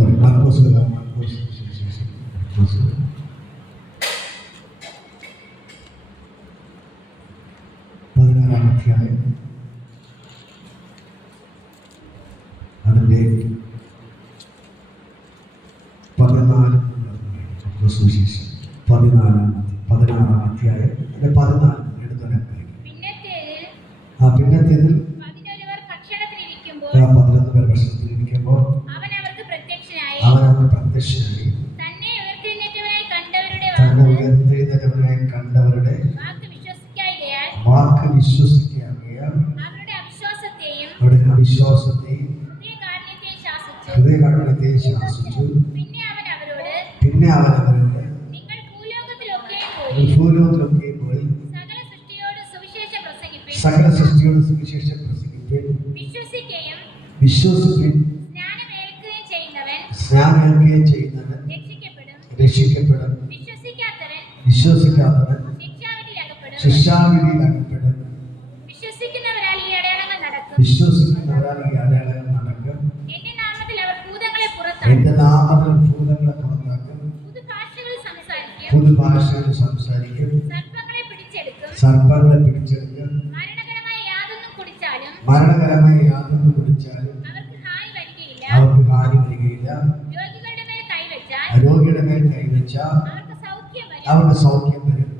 മാർക്കോസ് 16-ാം അധ്യായം അതിൻ്റെ 16 സുവിശേഷം 16-ാം അധ്യായം 14 എടുത്തുവരാൻ കഴിയും. പിന്നത്തേതിൽ 11 പേർ ഭക്ഷണത്തിലിരിക്കുമ്പോൾ അവൻ അവർക്ക് പ്രത്യക്ഷനായി തന്നെ ഉയർത്തെഴുന്നേറ്റവനായി കണ്ടവരുടെ വാക്ക് വിശ്വസിക്കാതെയാൽ അവരുടെ അവിശ്വാസത്തെയും ഹൃദയകാഠിന്യത്തെയും ശാസിച്ചു. പിന്നെ അവൻ അവരോട് ഭൂലോകത്തിലൊക്കെയും പോയി സകല സൃഷ്ടിയോട് സുവിശേഷം പ്രസംഗിപ്പിൻ, വിശ്വസിപ്പിൻ, സ്നാനമേൽക്കുകയും ചെയ്യുന്നവൻ രക്ഷിക്കപ്പെടും, വിശ്വസിക്കാത്തവൻ ശിക്ഷാവിധിയിൽ അകപ്പെടും. വിശ്വസിക്കുന്നവരാൽ ഈ അടയാളങ്ങൾ നടക്കും. എന്റെ നാമത്തിൽ ഭൂതങ്ങളെ പുറത്താക്കും, പുതുഭാഷകളിൽ സംസാരിക്കും, സർപ്പങ്ങളെ പിടിച്ചെടുക്കും, മരണകരമായ യാതൊന്നും കുടിച്ചാലും അവർക്ക് ഹാനി വരികയില്ല. രോഗിയുടെ മേൽ കൈവച്ചാൽ അവർക്ക് സൗഖ്യം വരും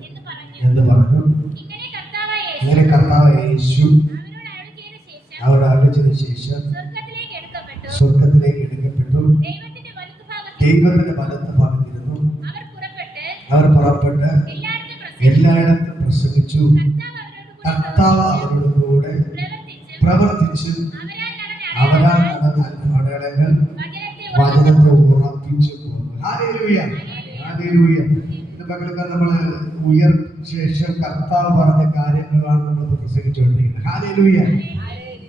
എന്ന് പറഞ്ഞു. ഇങ്ങനെ കർത്താവ് യേശു അവരുടെ അരുളിച്ചതിന് ശേഷം സ്വർഗത്തിലേക്ക് എടുക്കപ്പെട്ടു. ദൈവത്തിന്റെ വലത്ത് ഭാഗത്തിരുന്നു. അവർ പുറപ്പെട്ട് എല്ലായിടത്തും പ്രസംഗിച്ചു. കർത്താവ് അവരോട് കൂടെ പ്രവർത്തിച്ചു. അവരാൽ നടന്ന അടയാളങ്ങൾ വചനത്തെ ഉറപ്പിച്ചു പോകുന്നു. Hallelujah, hallelujah. നമ്മൾ ശേഷം കർത്താവ് പറഞ്ഞ കാര്യങ്ങളാണ് നമ്മൾ പ്രസംഗിച്ചുകൊണ്ടിരിക്കുന്നത്. ഹല്ലേലൂയ.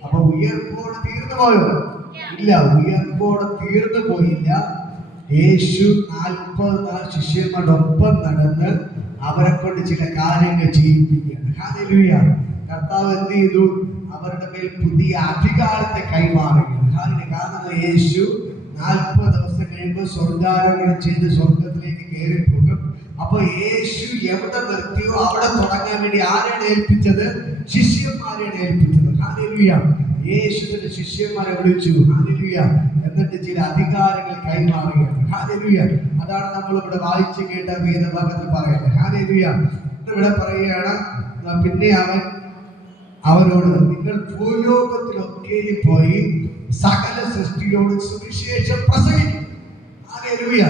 അപ്പൊ ഉയർപ്പോടെ തീർന്നു പോയോ? ഇല്ല, ഉയർപ്പോടെ തീർന്നു പോയില്ല. യേശു 40 നാൾ ശിഷ്യന്മാരോടൊപ്പം നടന്ന് അവരെ കൊണ്ട് ചില കാര്യങ്ങൾ ചെയ്യിപ്പിക്കുകയാണ്. ഹല്ലേലൂയ. കർത്താവ് എന്ത് ചെയ്തു? അവരുടെ മേൽ പുതിയ അധികാരത്തെ കൈമാറുകയാണ്. കാരണം യേശു 40 ദിവസം കഴിയുമ്പോൾ സ്വർഗ്ഗാരോഹണം ചെയ്ത് സ്വർഗത്തിലേക്ക് കയറിപ്പോകും. അപ്പൊ യേശു എവിടെ നിർത്തിയോ അവിടെ തുടങ്ങാൻ വേണ്ടി ആരെയാണ് ഏൽപ്പിച്ചത്? ശിഷ്യന്മാരെയാണ് ഏൽപ്പിച്ചത്. ഹല്ലേലൂയ. യേശുവിന്റെ ശിഷ്യന്മാരെ വിളിച്ചു. ഹല്ലേലൂയ. എന്നിട്ട് ചില അധികാരങ്ങൾ കൈമാറുകയാണ്. ഹല്ലേലൂയ. അതാണ് നമ്മൾ ഇവിടെ വായിച്ചു കേട്ട വേദഭാഗത്തിൽ പറയുന്നത്. ഹല്ലേലൂയ. ഇവിടെ പറയുകയാണ്, പിന്നെ അവരോട് നിങ്ങൾ ഭൂലോകത്തിലൊക്കെയും പോയി സകല സൃഷ്ടിയോട് സുവിശേഷം പ്രസംഗിക്കും. ഹല്ലേലൂയ.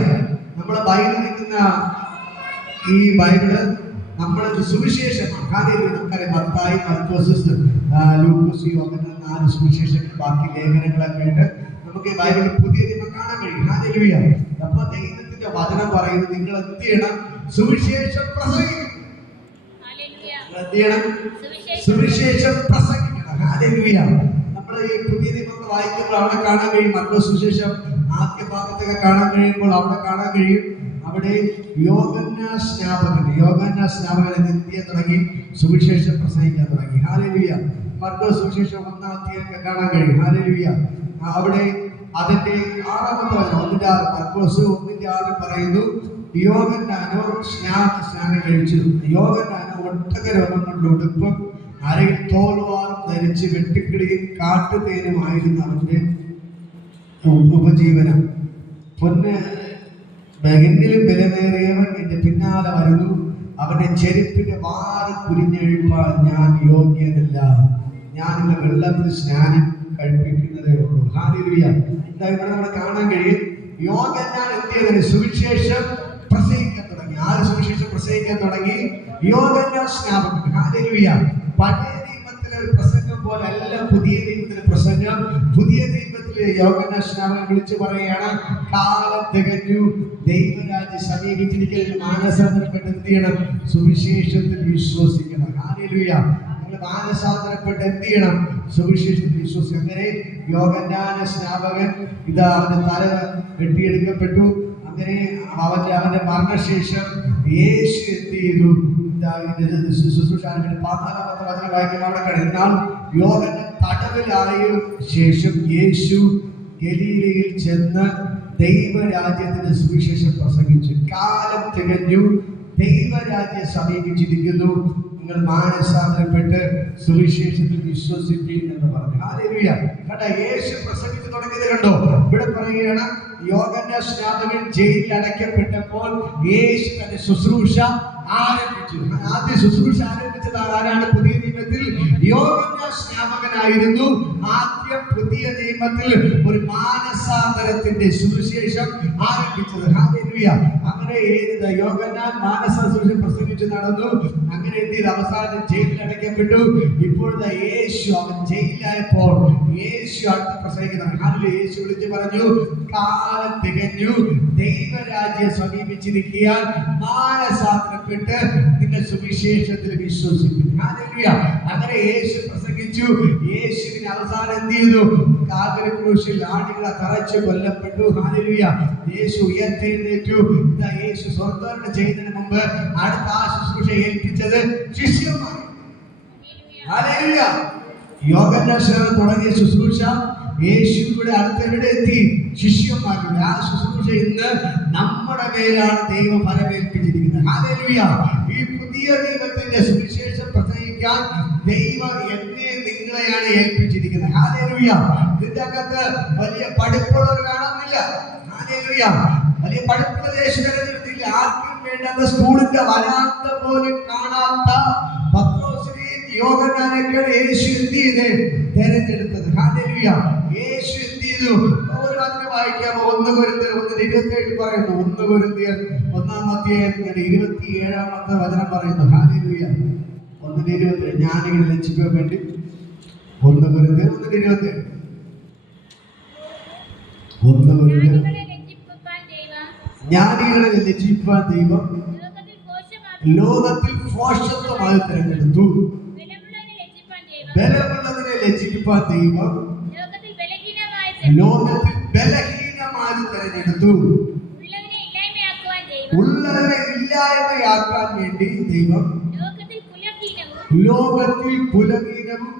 നമ്മുടെ ബൈബിളിൽ നിൽക്കുന്ന ഈ ബൈബിള് നമ്മുടെ സുവിശേഷമാണ്. നമുക്കറിയാം മത്തായി, മർക്കോസ്, ലൂക്കോസ്, അങ്ങനെ 4 സുവിശേഷങ്ങൾ, ബാക്കി ലേഖനങ്ങളൊക്കെ ഉണ്ട്. നമുക്ക് ഈ ബൈബിളിൽ പുതിയ നിയമം കാണാൻ കഴിയും. ഹല്ലേലൂയ. അപ്പൊ ദൈവത്തിന്റെ വചനം പറയുന്നത് നിങ്ങൾ എന്ത് ചെയ്യണം? സുവിശേഷം പ്രസംഗിക്കണം. എന്ത് ചെയ്യണം? സുവിശേഷം പ്രസംഗിക്കണം. ഹല്ലേലൂയ. നമ്മൾ ഈ പുതിയ നിയമത്തെ വായിക്കുമ്പോൾ അവിടെ കാണാൻ കഴിയും. മർക്കോസ് സുവിശേഷം ആദ്യ ഭാഗത്തൊക്കെ കാണാൻ കഴിയുമ്പോൾ അവിടെ കാണാൻ കഴിയും. അവിടെ യോഹന്നാൻ സ്നാപകൻ നിത്യ തുടങ്ങി സുവിശേഷം പ്രസംഗിക്കാൻ തുടങ്ങി. ഹല്ലേലൂയ. മർക്കോസ് സുവിശേഷം 1-ാം അധ്യായം കാണാൻ കഴിയും. ഹല്ലേലൂയ. അവിടെ അതിന്റെ 6-ാമത്തെ വചനം 1:6, മർക്കോസ് 1:6 പറയുന്നു, യോഹന്നാനോ സ്നാനം കഴിച്ചു. യോഹന്നാനോ ഒട്ടകരോമം കൊണ്ട് ഉടുപ്പും അരയിൽ തോൽവാറും ധരിച്ച് വെട്ടുക്കിളിയും കാട്ടുതേനുമായിരുന്നു അവന്റെ ഉപജീവനം. എന്നിലും ബലമേറിയവൻ എന്റെ പിന്നാലെ വരുന്നു, അവന്റെ ചെരുപ്പിന്റെ വാറ് കുരിഞ്ഞെഴുപ്പാൻ ഞാൻ യോഗ്യനല്ല. ഞാൻ എന്റെ വെള്ളത്തിൽ സ്നാനം കഴിപ്പിക്കുന്നതേ ഉള്ളൂ. ഹല്ലേലൂയ. ഇവിടെ നമ്മൾ കാണാൻ കഴിയും. യോഹന്നാൻ എന്തിയതിന് സുവിശേഷം പ്രസംഗിക്കാൻ തുടങ്ങി. ആര് സുവിശേഷം പ്രസംഗിക്കാൻ തുടങ്ങി? യോഹന്നാൻ സ്നാപകൻ. ഹല്ലേലൂയ. പഴയ നിയമത്തിലെ ഒരു പ്രസംഗം പോലെ അല്ല പുതിയ നിയമത്തിലെ പ്രസംഗം. പുതിയ നിയമത്തിലെ യോഹന്നാൻ സ്നാപകൻ വിളിച്ചു പറയുകയാണ്, കാലം തികഞ്ഞു, ദൈവരാജ്യം സമീപിച്ചിരിക്കുന്ന മാനസാന്തരപ്പെട്ട് എന്ത് ചെയ്യണം? സുവിശേഷത്തിൽ വിശ്വസിക്കണം. ഹല്ലേലൂയ. നിങ്ങൾ മാനസാന്തരപ്പെട്ട് എന്ത് ചെയ്യണം? സുവിശേഷത്തിൽ വിശ്വസിക്കണം. അങ്ങനെ യോഹന്നാൻ സ്നാപകൻ ഇതാ അവന്റെ തല വെട്ടിയെടുക്കപ്പെട്ടു. അങ്ങനെ അവന്റെ മരണശേഷം യേശു എന്ത് ചെയ്തു? ശുശ്രൂഷ 14-ാമത്തെ വചനം വായിക്കുമ്പോൾ അവിടെ കഴിഞ്ഞാൽ യോഹന്നാൻ തടവിലായ ശേഷം യേശു ഗലീലയിൽ ചെന്ന് ദൈവരാജ്യത്തിന്റെ സുവിശേഷം പ്രസംഗിച്ചു. കാലം തികഞ്ഞു, ദൈവരാജ്യം സമീപിച്ചിരിക്കുന്നു, നിങ്ങൾ മാനസാന്തരപ്പെട്ട് സുവിശേഷത്തിൽ വിശ്വസിപ്പീൻ എന്ന് പറഞ്ഞു. ഹല്ലേലൂയ. കണ്ടോ, യേശു പ്രസംഗിച്ചു തുടങ്ങിയത് കണ്ടോ? ഇവിടെ പറയുകയാണ്, യോഹന്നാൻ സ്നാപകൻ ജയിലിൽ അടയ്ക്കപ്പെട്ടപ്പോൾ യേശു തന്റെ ശുശ്രൂഷ ആരംഭിച്ചു. ആദ്യ ശുശ്രൂഷ ആരംഭിച്ചത് ആരാണ്? പുതിയ നിയമത്തിൽ യോഹന്നാൻ സ്നാപകനായിരുന്നു. ആദ്യം പുതിയ നിയമത്തിൽ ഒരു മാനസാന്തരത്തിന്റെ സുവിശേഷം ആരംഭിച്ചത്. ഹല്ലേലൂയ. അങ്ങനെ യോഹന്നാൻ മാനസാന്തരം പ്രസംഗിച്ചു നടന്നു. അങ്ങനെ എന്ത് അവസാനം ജയിലിൽ അടയ്ക്കപ്പെട്ടു. ഇപ്പോഴത്തെ യേശു അവൻ ജയിലിലായപ്പോൾ യേശു അടുത്ത് പ്രസംഗിക്കുന്നതാണ്. ഹല്ലേലൂയ. യേശു വിളിച്ചു പറഞ്ഞു, കാലം തികഞ്ഞു, ദൈവരാജ്യം സമീപിച്ചിരിക്കാൻ മാനസാന്തരപ്പെട്ട് നിങ്ങൾ സുവിശേഷത്തിൽ വിശ്വസിക്കും. ഹല്ലേലൂയ. അങ്ങനെ യേശു പ്രസംഗിച്ചു. യേശുവിന് അവസാനം എന്ത് ചെയ്തു? കാൽവരി ക്രൂശിൽ ആണികളെ തറച്ച് കൊല്ലപ്പെട്ടു. ഹല്ലേലൂയ. യേശു ഉയർത്തെഴുന്നേറ്റു. യേശു സ്വർഗ്ഗാരോഹണം ചെയ്യുന്നതിന് മുമ്പ് അടുത്ത ആ ശുശ്രൂഷ ഏൽപ്പിച്ചത് ശിഷ്യന്മാർ. ഹല്ലേലൂയ. യോഹന്നാൻ സ്നാപകൻ തുടങ്ങിയ ശുശ്രൂഷ യേശുവിടെ അടുത്തെവിടെ എത്തി? ശിഷ്യന്മാരുടെ. ആ ശുശ്രൂഷ ഇന്ന് നമ്മുടെ മേലാണ് ദൈവം ഫലമേൽപ്പിച്ചിരിക്കുന്നത്. ഹല്ലേലൂയ. ഈ പുതിയ ദൈവത്തിന്റെ സുവിശേഷം പ്രസംഗിക്കാൻ ദൈവം എന്നെ നിങ്ങളെയാണ് ഏൽപ്പിച്ചിരിക്കുന്നത്. ഹല്ലേലൂയ. ഇതിന്റെ അകത്ത് വലിയ പഠിപ്പുള്ളവർ കാണുന്നില്ല. ഹല്ലേലൂയ. വലിയ പഠിപ്പുള്ള യേശു തിരഞ്ഞെടുത്തില്ല. ആർക്കും വേണ്ടാത്ത സ്കൂളിന്റെ വരാന്ത പോലും കാണാത്ത പത്രോസിനെയും യോഹന്നാനെയൊക്കെയാണ് യേശു എന്ത് ചെയ്ത് തിരഞ്ഞെടുത്തത്. ഹല്ലേലൂയ. യേശു എന്ത് ചെയ്തു? ഒരു വാക്യം വായിക്കാമോ? 1 കൊരിന്ത്യർ 1:27 പറയുന്നു. 1 കൊരിന്ത്യർ 1:27 വചനം പറയുന്നു. ഹല്ലേലൂയ. 1:27 ജ്ഞാനികളെ ലജ്ജിക്കാൻ വേണ്ടി 1 കൊരിന്ത്യർ 1:27 ജ്ഞാനികളെ ലജ്ജിപ്പാൻ ദൈവം ലോകത്തിൽ ഭോഷത്വമായി തിരഞ്ഞെടുത്തു. ബലമുള്ളതിനെ ലജ്ജിപ്പാൻ ദൈവം ലോകത്തിൽ ബലഹീനമായി തിരഞ്ഞെടുത്തു. ഉള്ളതിനെ ഇല്ലായ്മയാക്കാൻ വേണ്ടി ദൈവം ലോകത്തിൽ കുലഹീനവും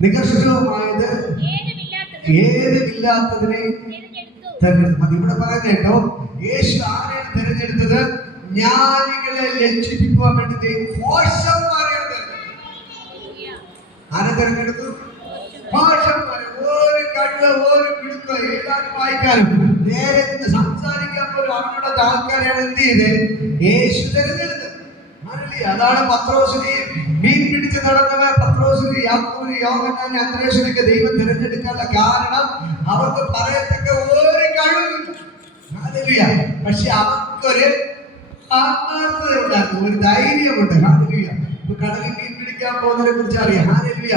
നികൃഷ്ടവുമായത് ഏതുമില്ലാത്തതിനെ തെരഞ്ഞെടുത്തു. ഇവിടെ പറയുന്നത് കേട്ടോ, യേശു ആരെയാണ് തെരഞ്ഞെടുത്തത്? ജ്ഞാനികളെ ലജ്ജിപ്പിക്കുവാൻ വേണ്ടി ദൈവം ഭോഷന്മാരെയാണ് തെരഞ്ഞെടുത്തത്. ആരെ തെരഞ്ഞെടുത്തു? ഭോഷന്മാരെ. ഒരു കഴിവ്, ഒരു പിടുത്തോ, എഴുതാനും വായിക്കാനും നേരെ നിന്ന് സംസാരിക്കാൻ പോലും അവരുടെ ആൾക്കാരെയാണ് എന്ത് ചെയ്ത് യേശു തെരഞ്ഞെടുത്തത്. അതാണ് പത്രോസിനെയും മീൻ പിടിച്ച് നടന്നവ പത്രോസിനെ, യാക്കോബിനെ, യോഹന്നാനെ, അന്ത്രേസിനെയൊക്കെ ദൈവം തിരഞ്ഞെടുക്കാനുള്ള കാരണം അവർക്ക് പറയത്തക്ക ഒരു കഴിവില്ല. ഹല്ലേലൂയ. പക്ഷെ അവർക്കൊരു ആത്മാർത്ഥത ഉണ്ടായിരുന്നു, ഒരു ധൈര്യമുണ്ട്. ഹല്ലേലൂയ. കടലിൽ മീൻ പിടിക്കാൻ പോകുന്നതിനെ കുറിച്ച് അറിയാം. ഹല്ലേലൂയ.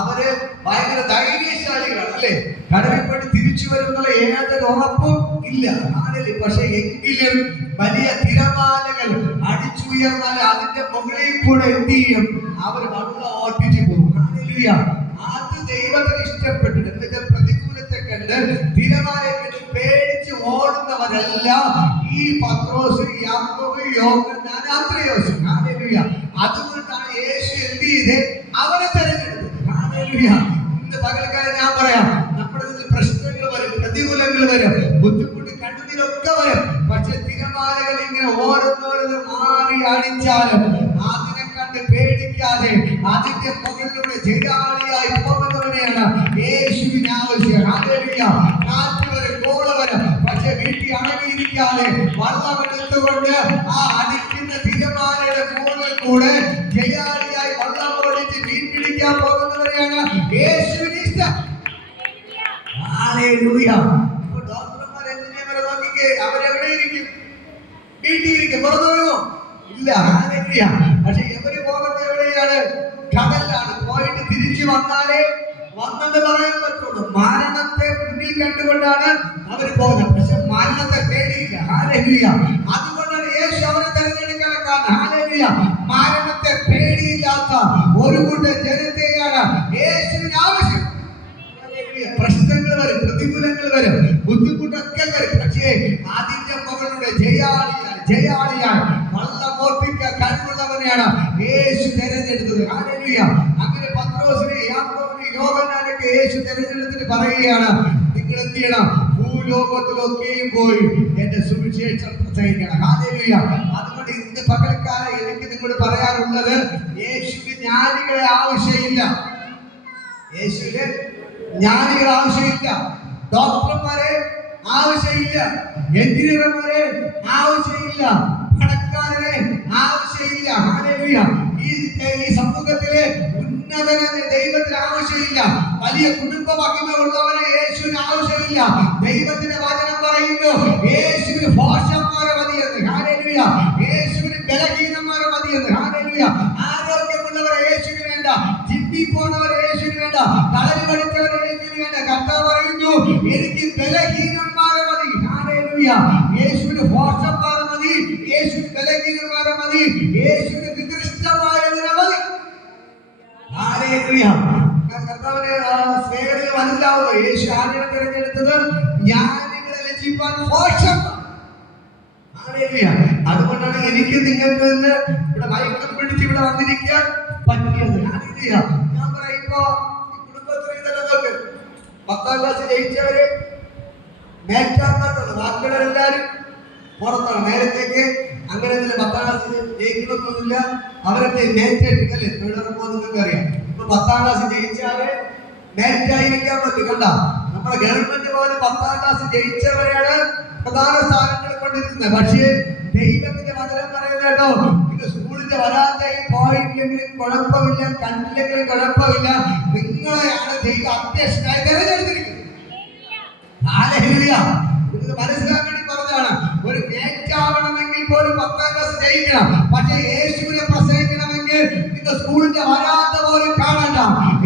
അവര് ഭയങ്കര ധൈര്യശാലികളാണ്, അല്ലേ? കടലിൽ പോയിട്ട് തിരിച്ചു വരുന്നുള്ള ഏതൊരു ഉറപ്പും ഇല്ല. ഹല്ലേലൂയ. പക്ഷെ എങ്കിലും വലിയ തിരമാലകൾ അടിച്ചുയർന്നാൽ അതിന്റെ മുകളിൽ കൂടെ എന്ത് ചെയ്യും? അവർ വെള്ളം ഓട്ടിച്ചു പോകും. ഹല്ലേലൂയ. അത് ദൈവത്തിന് ഇഷ്ടപ്പെട്ടിട്ട് എന്നിട്ട് പ്രതികൂലത്തെ കണ്ട് തിരമാലയെ കണ്ട് പേടിച്ച് ഓടുന്നവരല്ല ഈ പത്രോസ്, യാക്കോബ്, യോഹന്നാൻ, അന്ത്രേയോസ്. ഹല്ലേലൂയ. അതുകൊണ്ടാണ് യേശു എന്ത് ചെയ്ത് അവരെ തെരഞ്ഞെടുത്തത്. ഹല്ലേലൂയ. ഇന്ന് പകൽക്കാലം ഞാൻ പറയാം, നമ്മുടെ പ്രശ്നങ്ങൾ വരും, പ്രതികൂലങ്ങൾ വരും, ബുദ്ധിമുട്ട് കണ്ണുനീരൊക്കെ വരും. പക്ഷെ തിരമാലകൾ ഇങ്ങനെ ഓരോന്നോരോന്ന് മാറി അടിച്ചാലും അതിനെ കണ്ട് പേടിക്കാതെ അതിന്റെ മുകളിലൂടെ ജയാളിയായി പോകുന്നവനെയാണ് യേശുവിന് ആവശ്യം. ഹല്ലേലൂയ. കാറ്റ് വരും, കോള് വരും, പക്ഷെ വീട്ടിൽ അടങ്ങിയിരിക്കാതെ വള്ളം എടുത്തുകൊണ്ട് ആ അടിക്കുന്ന തിരമാലയുടെ മുകളിൽ കൂടെ ജയാളിയായി വള്ളം ഓടിച്ച് മീൻ പിടിക്കാൻ പോകുന്നവരെയാണ് യേശുവിന് ഇഷ്ടം. ഹല്ലേലൂയ. ഡോക്ടർമാർ എഞ്ചിനീയർമാരെ നോക്കിക്കേ, അവരെവിടെ ഇരിക്കും? വീട്ടിലിരിക്കും. പുറത്തു വരുമോ? ഇല്ല. ഹല്ലേലൂയ. പക്ഷെ എവര് പോകുന്നത് എവിടെയാണ്? കടലിലാണ്. പോയിട്ട് തിരിച്ചു വന്നാലേ വന്നെന്ന് പറയാൻ പറ്റുള്ളൂ. മരണത്തെ മുന്നിൽ കണ്ടുകൊണ്ടാണ് അവർ പോകുന്നത്. പക്ഷെ മരണത്തെ പേടിയില്ല. ഹല്ലേലൂയ. അതുകൊണ്ടാണ് യേശു അവരെ തെരഞ്ഞെടുക്കാൻ കാരണം. ഹല്ലേലൂയ. മരണത്തെ പേടിയില്ലാത്ത ഒരു കൂട്ടം ജനത്തെയാണ് യേശുവിന് ആവശ്യം. പ്രശ്നങ്ങൾ വരും, പ്രതികൂലങ്ങൾ വരും, ബുദ്ധിമുട്ടൊക്കെ വരും, പക്ഷേ അതിന്റെ മുകളിലൂടെ ജയാളിയായി വള്ളം ഓർപ്പിക്കാൻ കഴിവുള്ളവനെയാണ് യേശു തെരഞ്ഞെടുത്തത്. ഹല്ലേലൂയ. അങ്ങനെ പത്രോസിനെ, യാക്കോബിനെ, യോഹന്നാനെയൊക്കെ യേശു തെരഞ്ഞെടുത്തിട്ട് പറയുകയാണ്, നിങ്ങൾ എന്ത് ചെയ്യണം? ഭൂലോകത്തിലൊക്കെയും പോയി എന്റെ സുവിശേഷം പ്രസംഗിക്കണം. ഹല്ലേലൂയ. അതുകൊണ്ട് ഇന്ന് പകൽക്കാലം എനിക്ക് നിങ്ങളോട് പറയാനുള്ളത്, യേശുവിന് ജ്ഞാനികളെ ആവശ്യമില്ല. യേശുവിന് ജ്ഞാനികളെ ആവശ്യമില്ല. ഡോക്ടർമാരെ ആവശ്യമില്ല. എഞ്ചിനീയർമാരെ ആവശ്യമില്ല. പണക്കാരനെ ആവശ്യമില്ല. ഹല്ലേലൂയ. ഈ സമൂഹത്തിലെ ഉന്നതനെ ദൈവത്തിന് ആവശ്യമില്ല. വലിയ കുടുംബ മഹിമ ഉള്ളവനെ യേശുവിന് ആവശ്യമില്ല. ദൈവത്തിന്റെ വചനം പറയുന്നു, യേശുവിന് ഭോഷന്മാരെ മതിയെന്ന്. ഹല്ലേലൂയ. യേശുവിന് ബലഹീനന്മാരെ മതിയെന്ന്. ഹല്ലേലൂയ. ആരോഗ്യമുള്ളവരെ യേശുവിന് വേണ്ട. ജിമ്മി പോണവരെ യേശുവിന് വേണ്ട. കളരി പഠിച്ചവരെ യേശുവിന് വേണ്ട. കർത്താവ് പറയുന്നു, എനിക്ക് ബലഹീനന്മാരെ മതി. ഹല്ലേലൂയ. യേശുവിന് ഭോഷന്മാരെ മതി. യേശുവിന് ബലഹീനന്മാരെ മതി. യേശുവിന് നികൃഷ്ടമായതിനെ മതി. ഹല്ലേലൂയ. കർത്താവിനെ സ്നേഹത്തിൽ മനസ്സിലാവുന്നു. യേശു ആരെയാണ് തിരഞ്ഞെടുത്തത്? ജ്ഞാനികളെ ലജ്ജിപ്പാൻ ഭോഷന്മാർ. ഹല്ലേലൂയ. അതുകൊണ്ടാണ് എനിക്ക് നിങ്ങൾക്ക് ഇന്ന് ഇവിടെ മൈക്കും പിടിച്ച് ഇവിടെ വന്നിരിക്കാൻ പറ്റിയത്. ഹല്ലേലൂയ. ഞാൻ പറയുമ്പോ ഈ കുടുംബത്തിൽ ഇതൊക്കെ 10ാം ക്ലാസ് ജയിച്ചവര് മേറ്റാർക്കുള്ളൂ. ബാക്കിയുള്ളവരെല്ലാരും പുറത്താണ്. നേരത്തേക്ക് അങ്ങനെ 10ാം ക്ലാസ് ജയിക്കണമെന്നൊന്നുമില്ല. അവരൊക്കെ മേറ്റല്ലേ തൊഴിലുറപ്പോ നിങ്ങൾക്ക് അറിയാം. ഇപ്പൊ 10ാം ക്ലാസ് ജയിച്ചാല് മേറ്റായിരിക്കാൻ പറ്റും. കണ്ട, നമ്മുടെ ഗവൺമെന്റ് പോലെ 10ാം ക്ലാസ് ജയിച്ചവരെയാണ് പ്രധാന സ്ഥാനങ്ങളിൽ കൊണ്ടിരുന്നത്. പക്ഷേ ദൈവത്തിന്റെ വചനം പറയുന്നത് കേട്ടോ, ഇത് സ്കൂളിന്റെ വരാന്തയിൽ പോയില്ലെങ്കിലും കുഴപ്പമില്ല, കണ്ടില്ലെങ്കിലും കുഴപ്പമില്ല, നിങ്ങളെയാണ് ദൈവം അധ്യക്ഷനായി തെരഞ്ഞെടുത്തിരിക്കുന്നത്. ഹല്ലേലൂയ. ഇത് മനസ്സിലാക്കാൻ വേണ്ടി പറഞ്ഞതാണ്. ഒരു നേറ്റാവണമെങ്കിൽ പോലും 10ാം ക്ലാസ് ജയിക്കണം. പക്ഷേ യേശുവിനെ പ്രസംഗിക്കണമെങ്കിൽ നിങ്ങൾ സ്കൂളിന്റെ വരാന്ത പോലും കാണണ്ട.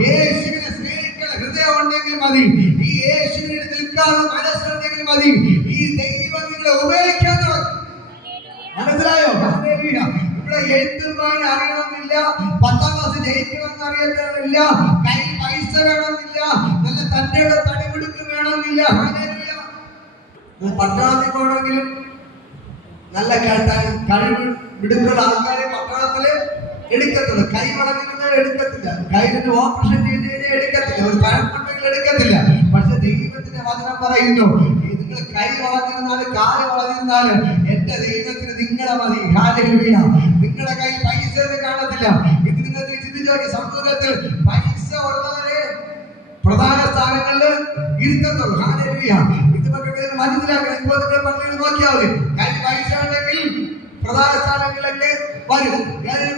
യേശുവിനെ സ്നേഹിക്കുന്ന ഹൃദയം ഉണ്ടെങ്കിൽ മതി. ഈ യേശുവിനെ നിൽക്കാതെ മനസ്സുണ്ടെങ്കിൽ മതി. ഈ ദൈവം നിങ്ങളെ ഉപയോഗിക്കാൻ തുടങ്ങും. മനസ്സിലായോ? ഹല്ലേലൂയ. ഇവിടെ എഴുത്തുമാൻ അറിയണമെന്നില്ല, 10ാം ക്ലാസ് ജയിക്കണമെന്ന് അറിയണമെന്നില്ല, കയ്യിൽ പൈസ വേണമെന്നില്ല, നല്ല തന്റെ തടിപിടുക്ക് വേണമെന്നില്ല. ഹല്ലേലൂയ. പട്ടണത്തിൽ പോകണമെങ്കിലും നല്ല കഴിവ് മിടുക്കുള്ള ആൾക്കാരെ പട്ടണത്തില് എടുക്കത്തുള്ളൂ. കൈ വളർത്തുന്നത് എടുക്കത്തില്ല. കൈവിന് ഓപ്പറേഷൻ ചെയ്ത് കഴിഞ്ഞാൽ എടുക്കത്തില്ല. ഒരു കഴപ്പുണ്ടെങ്കിൽ എടുക്കത്തില്ല. പക്ഷെ ദൈവത്തിന്റെ വചനം പറയുന്നു, നിങ്ങൾ കൈ വളർന്നിരുന്നാലും കാല് വളർന്നിരുന്നാലും എന്റെ ദൈവത്തിന് നിങ്ങളെ മതി. ഹല്ലേലൂയ. നിങ്ങളുടെ കയ്യിൽ പൈസ കാണത്തില്ല. ഇത് നിങ്ങൾക്ക് ചിന്തിച്ചോക്കെ, സമൂഹത്തിൽ പൈസ ഉള്ളവരെ പ്രധാന സ്ഥാനങ്ങളിൽ ഇരുത്തത്തുള്ളൂ. ഹല്ലേലൂയ. ഇതൊക്കെ മനസ്സിലാക്കണം. ഇപ്പൊ നിങ്ങൾ പള്ളിയിൽ നോക്കിയാൽ മതി, കയ്യിൽ പൈസ ഉണ്ടെങ്കിൽ പ്രധാന സ്ഥാനങ്ങളിലൊക്കെ വരും.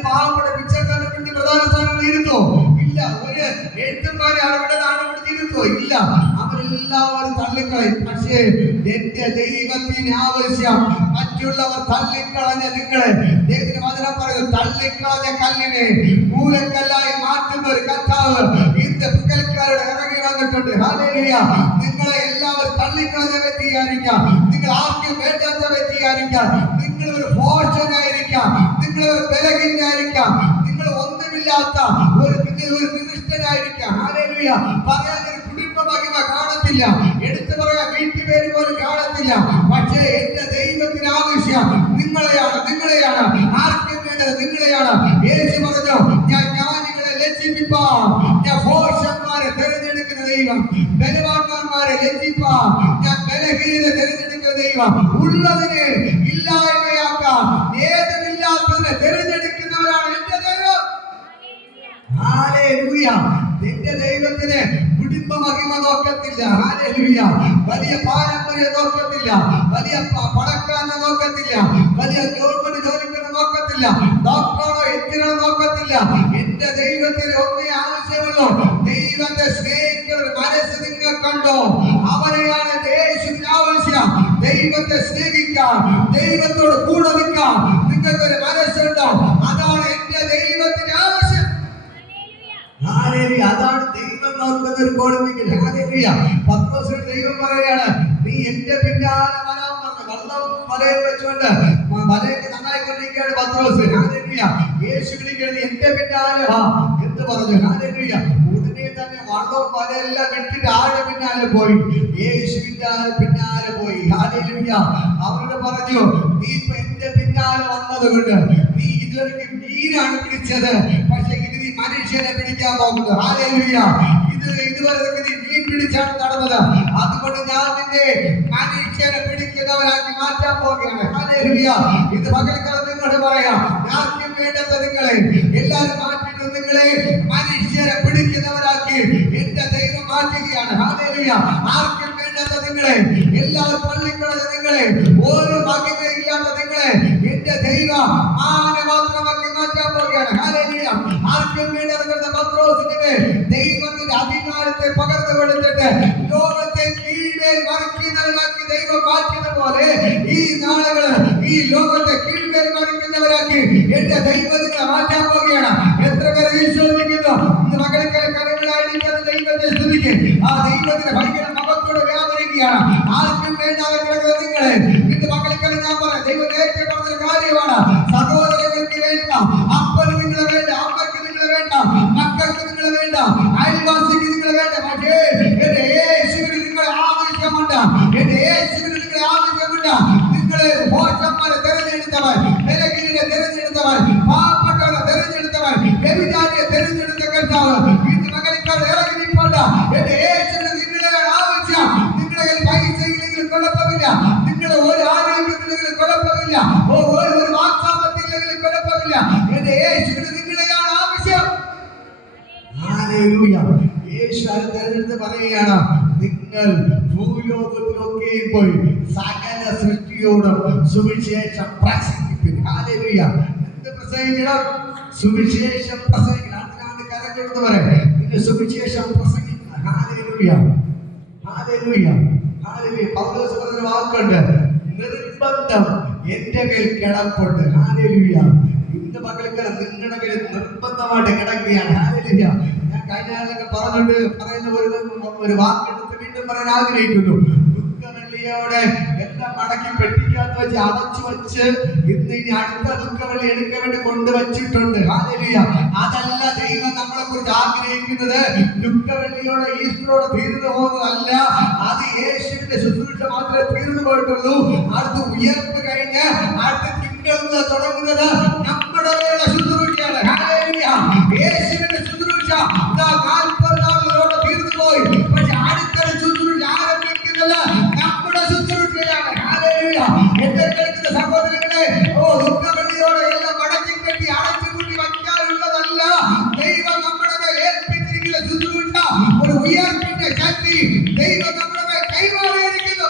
പാവപ്പെട്ട പിച്ചക്കാരെ പിടിച്ച് പ്രധാന സ്ഥാനങ്ങളിൽ ഇരുത്തോ? ഇല്ല. ഒരു എഴുത്തുമാരെ അവരുടെ നാട് പിടിച്ചിരുത്തോ? ഇല്ല. അവരെല്ലാവരും തള്ളിക്കളയും. പക്ഷേ എന്റെ ദൈവത്തിന് ആവശ്യം മറ്റുള്ളവർ തള്ളിക്കളഞ്ഞ നിങ്ങളെ, ദൈവത്തിന് വചനം പറയുന്നു, തള്ളിക്കളഞ്ഞ കല്ലിനെ മൂലക്കല്ലായി മാറ്റുന്ന ഒരു കർത്താവ് ഇന്ന് പകൽക്കാരുടെ ഇറങ്ങി വന്നിട്ടുണ്ട്. ഹല്ലേലൂയ. നിങ്ങളെ എല്ലാവരും തള്ളിക്കളഞ്ഞ വ്യക്തിയായിരിക്കാം, നിങ്ങൾ ആർക്കും വേണ്ടാത്ത വ്യക്തിയായിരിക്കാം, നിങ്ങൾ ഒരു ഭോഷനായിരിക്കാം, നിങ്ങൾ ഒരു ബലഹീനായിരിക്കാം, നിങ്ങൾ ഒന്നുമില്ലാത്ത ഒരു നികൃഷ്ടനായിരിക്കാം. ഹല്ലേലൂയ. പറയാൻ കുടുംബ മഹിമ കാണത്തില്ല, എടുത്തു പറയാൻ വീട്ടുപേര് പോലും കാണത്തില്ല. പക്ഷേ എന്റെ ദൈവത്തിന് ആവശ്യം നിങ്ങളെയാണ്. നിങ്ങളെയാണ് ആർക്കും വേണ്ടത്, നിങ്ങളെയാണ്. യേശു പറഞ്ഞു, ഞാൻ ജ്ഞാനികളെ ലജ്ജിപ്പിപ്പാൻ, ഞാൻ ഭോഷന്മാരെ തെരഞ്ഞെടുക്കുന്ന ദൈവം, ബലവാന്മാരെ ലജ്ജിപ്പാൻ ഞാൻ ബലഹീനരെ തെരഞ്ഞെടുക്കുന്ന ദൈവം, ഉള്ളതിനെ ഇല്ലായ്മയാക്കാൻ ഏതുമില്ലാത്തതിനെ തെരഞ്ഞെടുക്കുന്നവരാണ് എന്റെ ദൈവം. ഹല്ലേലൂയ. എന്റെ ദൈവത്തിന് കുടുംബ മഹിമ നോക്കത്തില്ല. ഹല്ലേലൂയ. വലിയ പാരമ്പര്യം നോക്കത്തില്ല, വലിയ പണക്കാരനെ നോക്കത്തില്ല, വലിയ ഗവൺമെന്റ് ജോലിക്കാരെ നോക്കത്തില്ല, ഡോക്ടറോ എഞ്ചിനീയറോ നോക്കത്തില്ല. എന്റെ ദൈവത്തിന് ഒന്നേ ആവശ്യമുള്ളൂ, ദൈവത്തെ സ്നേഹിക്കുന്ന മനസ്സ് നിങ്ങൾ കണ്ടോ? അവനെയാണ് യേശുവിന് ആവശ്യം. ദൈവത്തെ സ്നേഹിക്കാം, ദൈവത്തോട് കൂടെ നിൽക്കാം, നിങ്ങൾക്കൊരു മനസ്സുണ്ടോ? അതാണ് എന്റെ ദൈവത്തിന് ആവശ്യം. ഹല്ലേലൂയ. അതാണ് ദൈവം നോക്കുന്ന ഒരു കോളിംഗ്. ഹല്ലേലൂയ. പത്രോസിനോട് ദൈവം പറയാണ്, നീ എന്റെ പിന്നാലെ വരാൻ പറഞ്ഞു. വെള്ളം വലയിൽ വെച്ചുകൊണ്ട് വലയൊക്കെ നന്നായിക്കൊണ്ടിരിക്കുകയാണ് പത്രോസ്. ഹല്ലേലൂയ. യേശു വിളിക്കുന്നത് എന്റെ പിന്നാലെ വാ എന്ന് പറഞ്ഞു. ഹല്ലേലൂയ. ഉടനെ തന്നെ വള്ളവും വലയെല്ലാം വെട്ടിട്ട് ആരുടെ പിന്നാലെ പോയി? യേശുവിന്റെ പിന്നാലെ പോയി. ഹല്ലേലൂയ. അവരോട് പറഞ്ഞു, നീ ഇപ്പൊ എന്റെ പിന്നാലെ വന്നത് കൊണ്ട് നീ ഇതുവരെ മീനാണ് പിടിച്ചത്, പക്ഷെ ഇത് നീ മനുഷ്യനെ പിടിക്കാൻ പോകുന്നത്. ഹല്ലേലൂയ. ഇതുവരെ നീ മീൻ പിടിച്ചാണ് നടന്നത്, അത് അതുകൊണ്ട് ഞാൻ നിന്നെ മനുഷ്യരെ പിടിക്കുന്നവരാക്കി മാറ്റാൻ പോകുകയാണ്. ഹല്ലേലൂയ. ഇത് പകൽക്കാലം നിങ്ങളോട് പറയാം, ആർക്കും വേണ്ടത് നിങ്ങളെ എല്ലാവരും മാറ്റിയിട്ട് നിങ്ങളെ മനുഷ്യരെ പിടിക്കുന്നവരാക്കി എന്റെ ദൈവം മാറ്റുകയാണ്. ഹല്ലേലൂയ. ആർക്കും വേണ്ടത് നിങ്ങളെ എല്ലാവരും പള്ളിക്കളത് നിങ്ങളെ ഒരു മഹിമയില്ലാത്ത നിങ്ങളെ എന്റെ ദൈവം മാനമാത്രമാക്കി മാറ്റാൻ പോകുകയാണ്. ഹല്ലേലൂയ. ആർക്കും വേണ്ടത് പത്രോസിനെ ദൈവത്തിന്റെ അധികാരത്തെ പകർന്നു കൊടുത്തിട്ട് ലോകത്തെ കീഴ്മേൽ മറിക്കുന്നവരാക്കി ദൈവം മാറ്റുന്ന പോലെ ഈ നാളുകൾ ഈ ലോകത്തെ കീഴ്മേൽ മറിക്കുന്നവരാക്കി എന്റെ ദൈവത്തിനെ മാറ്റാൻ പോവുകയാണ്. എത്ര പേര് വിശ്വസിക്കുന്നു? ഇന്ന് മകൾക്ക് കരങ്ങളായിരിക്കുന്ന ദൈവത്തെ സ്തുതിക്ക് ആ ദൈവത്തിന്റെ ഭയങ്കര മകത്തോട് വ്യാപരിക്കുകയാണ്. ആർക്കും വേണ്ടാതെ കിടക്കുന്ന നിങ്ങളെ ഇന്ന് മകൾക്ക് ഞാൻ പറയാം, ദൈവം നേരത്തെ പറഞ്ഞൊരു കാര്യമാണ്. സഹോദരങ്ങൾക്ക് വേണ്ട, അപ്പന് നിങ്ങളെ വേണ്ട, അമ്മയ്ക്ക് നിങ്ങളെ വേണ്ട, മക്കൾക്ക് നിങ്ങളെ വേണ്ട, അയൽവാസിക്ക് നിങ്ങളെ വേണ്ട, പക്ഷേ എന്റെ യേശുവിന് നിങ്ങളെ ആവശ്യമുണ്ട്. എന്റെ യേശുവിന് നിങ്ങളെ ആവശ്യമുണ്ട്. നിങ്ങളെ മോശന്മാരെ തെരഞ്ഞെടുത്തവൻ, ബലഹീനരെ തെരഞ്ഞെടുത്തവൻ, പാവപ്പെട്ടവരെ തെരഞ്ഞെടുത്തവൻ, വ്യഭിചാരിയെ തെരഞ്ഞെടുത്ത കർത്താവ് ഇന്ന് മകനിക്കാർ ഇറങ്ങി നിൽപ്പുണ്ട്. എന്റെ യേശുവിന് നിങ്ങളെ ആവശ്യം. നിങ്ങളുടെ പൈസ ഇല്ലെങ്കിലും കുഴപ്പമില്ല, നിങ്ങളുടെ ഒരു ആരോഗ്യത്തിലെങ്കിലും കുഴപ്പമില്ല, ഒരു വാക്സാമത്തിലെങ്കിലും കുഴപ്പമില്ല, എന്റെ യേശുവിന് നിങ്ങളെയാണ് ആവശ്യം. ഹല്ലേലൂയ. യേശു തെരഞ്ഞെടുത്ത് പറയുകയാണ്, നിങ്ങൾ ഭൂലോകത്തിലൊക്കെ പോയി സകല സൃഷ്ടിയോടും സുവിശേഷം പ്രസംഗിപ്പിൻ. ഹല്ലേലൂയ. എന്ത് പ്രസംഗിക്കണം? സുവിശേഷം പ്രസംഗിക്കണം. അതിനാണ് കരഞ്ഞെടുത്ത് പറയാം, നിങ്ങൾ സുവിശേഷം പ്രസംഗിക്കണം. ഹല്ലേലൂയ. ഹല്ലേലൂയ. ഹല്ലേലൂയ. പൗലോസ് പറഞ്ഞ വാക്കുണ്ട്, നിർബന്ധം എന്റെ മേൽ കിടപ്പുണ്ട്. ഹല്ലേലൂയ. ഇന്ന് പകൽക്കാലം നിങ്ങളുടെ മേൽ നിർബന്ധമായിട്ട് കിടക്കുകയാണ്. ഹല്ലേലൂയ. ഞാൻ കഴിഞ്ഞ കാലൊക്കെ പറയുന്ന ഒരു വാക്കെടുത്ത് വീണ്ടും പറയാൻ ആഗ്രഹിക്കുന്നു. ദുഃഖവെള്ളിയോടെ എല്ലാം മടക്കി പെട്ടിക്കകത്ത് വെച്ച് അടച്ചു വെച്ച് ഇന്ന് ഇനി അടുത്ത ദുഃഖവെള്ളി എടുക്കാൻ വേണ്ടി കൊണ്ടുവച്ചിട്ടുണ്ട്. ഹല്ലേലൂയ. അതല്ല ദൈവം നമ്മളെ കുറിച്ച് ആഗ്രഹിക്കുന്നത്. ദുഃഖവെള്ളിയോടെ ഈസ്റ്ററോടെ തീർന്നു പോകുന്നതല്ല. അത് യേശുവിന്റെ ശുശ്രൂഷ മാത്രമേ തീർന്നു പോയിട്ടുള്ളൂ. അടുത്ത ഉയർപ്പ് കഴിഞ്ഞ് അടുത്ത തിങ്കൾ തുടങ്ങുന്നത് നമ്മുടെ ശുശ്രൂഷയാണ്. ഹല്ലേലൂയ. യേശുവിന്റെ ശുശ്രൂഷ 40 നാളുകളോടെ തീർന്നു പോയി. പക്ഷെ അടുത്ത ശുശ്രൂഷ ആരംഭിക്കുന്നത് നമ്മുടെ ശുശ്രൂഷയാണ്. ഹല്ലേലൂയ. എന്റെ കേൾക്കുന്ന സഹോദരങ്ങളെ, ദുഃഖവെള്ളിയോടെ എല്ലാം മടക്കി കെട്ടി അടച്ചുകൂട്ടി വയ്ക്കാനുള്ളതല്ല. ദൈവം നമ്മുടെ മേൽ ഏൽപ്പിച്ചിരിക്കുന്ന ശുശ്രൂഷ ഒരു ഉയർപ്പിന്റെ ശക്തി ദൈവം നമ്മുടെ മേൽ കൈമാറിയിരിക്കുന്നു.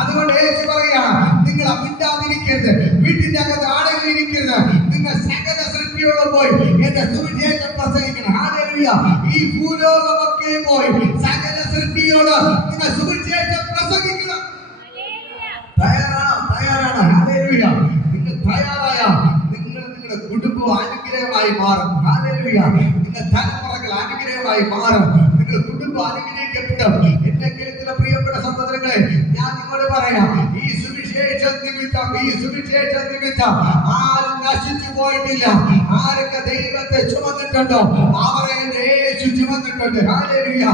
അതുകൊണ്ട് യേശു പറയാണ്, നിങ്ങൾ മിണ്ടാതിരിക്കരുത്, വീട്ടിന്റെ അകത്ത് അടങ്ങിയിരിക്കരുത്, നിങ്ങൾ സകല സൃഷ്ടിയോട് പോയി എന്റെ സുവിശേഷം പ്രസംഗിക്കണം. ഹല്ലേലൂയ. ഈ ഭൂലോകമൊക്കെ പോയി സകല സൃഷ്ടിയോട് നിങ്ങൾ സുവിശേഷം പ്രസംഗിക്കണം. തയ്യാറാണോ? തയ്യാറാണ്. ഹല്ലേലൂയ. നിങ്ങൾ തയ്യാറായ നിങ്ങളുടെ കുടുംബം അനുഗ്രഹമായി മാറും. ഹല്ലേലൂയ. നിങ്ങളുടെ തലമുറകൾ അനുഗ്രഹമായി മാറും. നിങ്ങളുടെ കുടുംബം അനുഗ്രഹിക്കപ്പെടും. എന്റെ കേൾക്കുന്ന പ്രിയപ്പെട്ട സഹോദരങ്ങളെ, ഞാൻ നിങ്ങളോട് പറയാം, ഈ സുവിശേഷ നിമിത്തം ആരും നശിച്ചു പോയിട്ടില്ല. ആരൊക്കെ ദൈവത്തെ ചുമന്നിട്ടുണ്ടോ അവരെ യേശു ചുമന്നിട്ടുണ്ട്. ഹല്ലേലൂയ.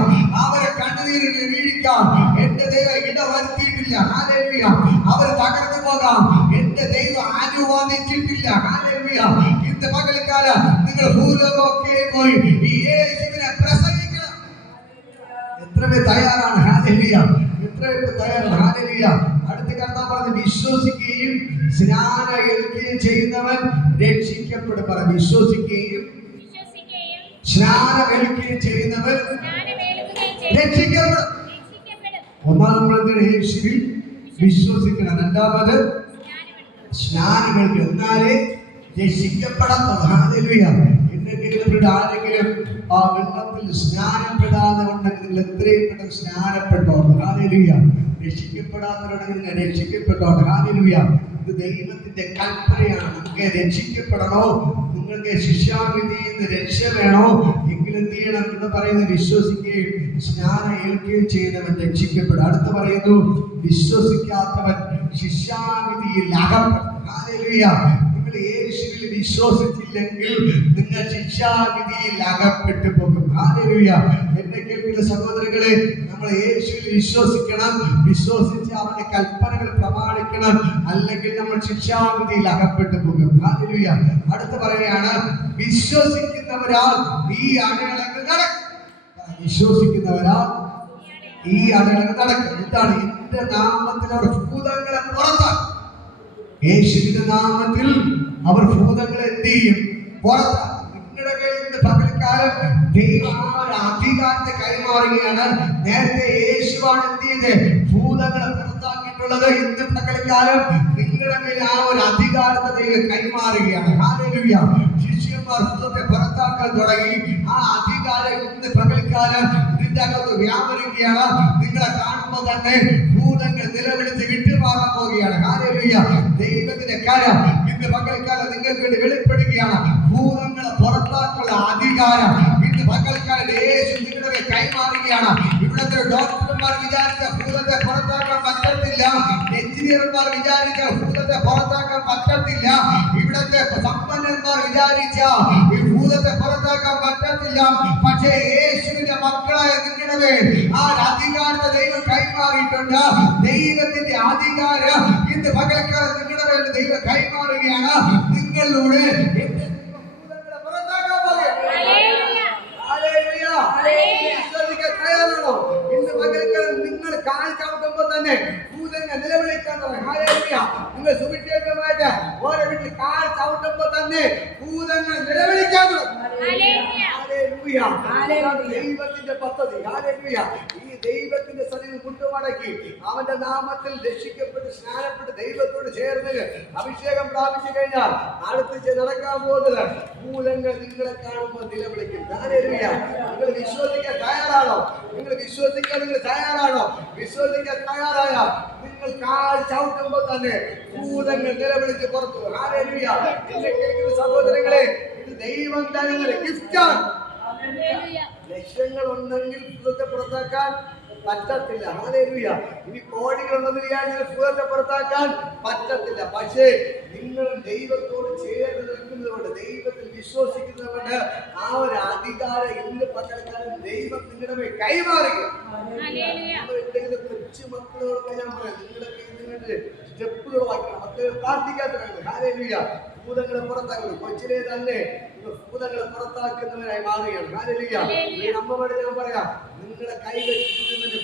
അവരെ കണ്ണുനീരിൽ വീഴിക്കാൻ എന്റെ ദൈവം ഇടവരുത്തിയിട്ടില്ല. ഹല്ലേലൂയ. അവർ തകർന്നു പോകാം എന്റെ ദൈവം അനുവദിച്ചിട്ടില്ല. ഹല്ലേലൂയ. ഇന്ന് പകൽക്കാലം നിങ്ങൾ ഭൂലോകമൊക്കെ പോയി ഈ യേശുവിനെ പ്രസംഗിക്കണം. എത്ര പേർ തയ്യാറാണ്? ഹല്ലേലൂയ. എത്ര പേർ തയ്യാറാണ്? ഹല്ലേലൂയ. അടുത്ത കർത്താവ് പറഞ്ഞു, വിശ്വസിക്കുകയും സ്നാനം ഏൽക്കുകയും ചെയ്യുന്നവൻ രക്ഷിക്കപ്പെടും. പറഞ്ഞു, വിശ്വസിക്കുകയും സ്നാനം ഏൽക്കുകയും ചെയ്യുന്നവൻ രക്ഷിക്കപ്പെടും. ഒന്നാമത് യേശുവിൽ വിശ്വസിക്കണം, രണ്ടാമത് സ്നാനം ഏൽക്കുക, എന്നാലേ രക്ഷിക്കപ്പെടത്തുള്ളൂ. ഹല്ലേലൂയ. എന്തെങ്കിലും ആരെങ്കിലും ആ വെള്ളത്തിൽ സ്നാനപ്പെടാതെ ഉണ്ടെങ്കിൽ നിങ്ങൾ എത്രയും പെട്ടെന്ന് സ്നാനപ്പെട്ടോണ്ട്. ഹല്ലേലൂയ. രക്ഷിക്കപ്പെടാത്തവരുടെ നിങ്ങൾ രക്ഷിക്കപ്പെട്ടോണ്ട്. ഹല്ലേലൂയ. ഇത് ദൈവത്തിന്റെ കൽപ്പനയാണ്. നിങ്ങൾക്ക് രക്ഷിക്കപ്പെടണോ, നിങ്ങൾക്ക് ശിക്ഷാവിധിയിൽ നിന്ന് രക്ഷ വേണോ എങ്കിൽ എന്ത് ചെയ്യണം എന്ന് പറയുന്നത്, വിശ്വസിക്കുകയും സ്നാനം ഏൽക്കുകയും ചെയ്യുന്നവൻ രക്ഷിക്കപ്പെടും. അടുത്ത് പറയുന്നു, വിശ്വസിക്കാത്തവൻ ശിക്ഷാവിധിയിൽ അകപ്പെടും. ഹല്ലേലൂയ. നിങ്ങൾ യേശുവിൽ വിശ്വസിച്ചില്ലെങ്കിൽ നിങ്ങൾ ശിക്ഷാവിധിയിൽ അകപ്പെട്ടു പോകും. ഹല്ലേലൂയ. എന്നെ കേൾക്കുന്ന സഹോദരങ്ങളെ, നമ്മൾ യേശുവിൽ വിശ്വസിക്കണം. വിശ്വസിച്ച് അവന്റെ കൽപ്പനകൾ പ്രമാണിക്കണം, അല്ലെങ്കിൽ നമ്മൾ ശിക്ഷാവിധിയിൽ അകപ്പെട്ടു പോകും. ഹല്ലേലൂയ. അടുത്ത് പറയുകയാണ്, വിശ്വസിക്കുന്നവരാൽ ഈ അടയാളങ്ങൾ നടക്കും. വിശ്വസിക്കുന്നവരാ ഈ അടയാളങ്ങൾ നടക്കും. എന്താണ്? എന്റെ നാമത്തിൽ അവർ ഭൂതങ്ങളെ പുറത്താക്കും. യേശുവിന്റെ നാമത്തിൽ അവർ ഭൂതങ്ങളെ എന്ത് ചെയ്യും? പുറത്താക്കും. നിങ്ങളുടെ കയ്യിൽ നിന്ന് പകൽക്കാലം ദൈവം അധികാരത്തെ കൈമാറുകയാണ്. നേരത്തെ യേശുവാണ് എന്ത് ചെയ്ത് ഭൂതങ്ങളെ പുറത്താക്കിയിട്ടുള്ളത്. ഇന്ന് പകൽക്കാലം നിങ്ങളുടെ മേൽ ആ ഒരു അധികാരത്തെ ദൈവം കൈമാറുകയാണ്. ഹല്ലേലൂയ. ശിഷ്യന്മാർ ഭൂതത്തെ പുറത്താക്കാൻ തുടങ്ങി. ആ അധികാരം ഇന്ന് പകൽക്കാലം ഇതിന്റെ അകത്ത് വ്യാപരിക്കുകയാണ്. നിങ്ങളെ കാണുമ്പോൾ തന്നെ ഭൂതങ്ങൾ നിലവിളിച്ച് വിട്ടുമാറാൻ പോവുകയാണ്. ഹല്ലേലൂയ. ദൈവത്തിന്റെ കാര്യം ഇന്ന് പകൽക്കാലം നിങ്ങൾക്ക് വേണ്ടി വെളിപ്പെടുകയാണ്. ഭൂതങ്ങളെ പുറത്താക്കാനുള്ള അധികാരം ഇന്ന് പകൽക്കാലം യേശു നിങ്ങളുടെ കൈമാറുകയാണ്. ഇവിടുത്തെ ഡോക്ടർമാർ വിചാരിച്ച ഭൂതത്തെ പുറത്താക്കാൻ പറ്റത്തില്ല. എഞ്ചിനീയർമാർ വിചാരിച്ച ഭൂതത്തെ പുറത്താക്കാൻ പറ്റത്തില്ല. ഇവിടുത്തെ സമ്പന്നന്മാർ വിചാരിച്ച ഈ ഭൂതത്തെ പുറത്താക്കാൻ പറ്റത്തില്ല. പക്ഷേ യേശുവിന്റെ മക്കളായ നിങ്ങളുടെ മേൽ ആ അധികാരത്തെ ദൈവം കൈമാറിയിട്ടുണ്ട്. ദൈവത്തിന്റെ അധികാരം ഇന്ന് പകൽക്കാലം നിങ്ങളുടെ മേൽ ദൈവം കൈമാറുകയാണ്. നിങ്ങളിലൂടെ ഇന്ന് പകൽക്കാലം നിങ്ങൾ കാൽ ചവിട്ടുമ്പോൾ തന്നെ ഭൂതങ്ങൾ നിലവിളിക്കാൻ നിങ്ങൾ സുവിശേഷമായിട്ട് ഓരോ വീട്ടിൽ കാൽ ചവിട്ടുമ്പോൾ തന്നെ ഭൂതങ്ങൾ നിലവിളിക്കാൻ ദൈവത്തിന്റെ പദ്ധതി. ഈ ദൈവത്തിന്റെ സന്നിധി മുട്ടുമടക്കി അവന്റെ നാമത്തിൽ രക്ഷിക്കപ്പെട്ട് സ്നാനപ്പെട്ട് ദൈവത്തോട് ചേർന്ന് അഭിഷേകം പ്രാപിച്ചു കഴിഞ്ഞാൽ അടുത്ത് നടക്കാൻ പോകുന്നത് ഭൂതങ്ങൾ നിങ്ങളെ കാണുമ്പോൾ നിലവിളിക്കും. നിങ്ങൾ വിശ്വസിക്കാൻ തയ്യാറാണോ? നിങ്ങൾ വിശ്വസിക്കാൻ തയ്യാറാണോ? വിശ്വസിക്കാൻ തയ്യാറായ നിങ്ങൾ കാൽ ചവിട്ടുമ്പോൾ തന്നെ ഭൂതങ്ങൾ നിലവിളിച്ച് പുറത്തു. എന്നെ കേൾക്കുന്ന സഹോദരങ്ങളെ, ഇത് ദൈവം തരുന്ന ഗിഫ്റ്റാണ്. ലക്ഷ്യങ്ങൾ ഉണ്ടെങ്കിൽ ഭൂതത്തെ പുറത്താക്കാൻ പറ്റത്തില്ല. ഹല്ലേലൂയ. ഇനി കോടികളുണ്ടെന്ന് വിചാരിച്ചാൽ ഭൂതത്തെ പുറത്താക്കാൻ പറ്റത്തില്ല. പക്ഷേ നിങ്ങൾ ദൈവത്തോട് ചേർന്ന് നിൽക്കുന്നതുകൊണ്ട്, ദൈവത്തിൽ വിശ്വസിക്കുന്നതുകൊണ്ട് ആ ഒരു അധികാരം ഇന്ന് പകൽക്കാലം ദൈവം നിങ്ങളുടെ മേൽ കൈമാറുക. എന്തെങ്കിലും കൊച്ചു മക്കളോടൊക്കെ ഞാൻ പറയാം, നിങ്ങളൊക്കെ ഇതിനുവേണ്ടി സ്റ്റെപ്പുകൾ വായിക്കണം. മക്കൾ പ്രാർത്ഥിക്കാത്തവരുണ്ട്. ഹല്ലേലൂയ. ഭൂതങ്ങളെ പുറത്താക്കുന്നു. കൊച്ചിനെ തന്നെ ഭൂതങ്ങളെ പുറത്താക്കുന്നവരായി മാറുകയാണ്. ഹല്ലേലൂയ. ഈ അമ്മയോട് ഞാൻ പറയാം, നിങ്ങളുടെ കൈകൾ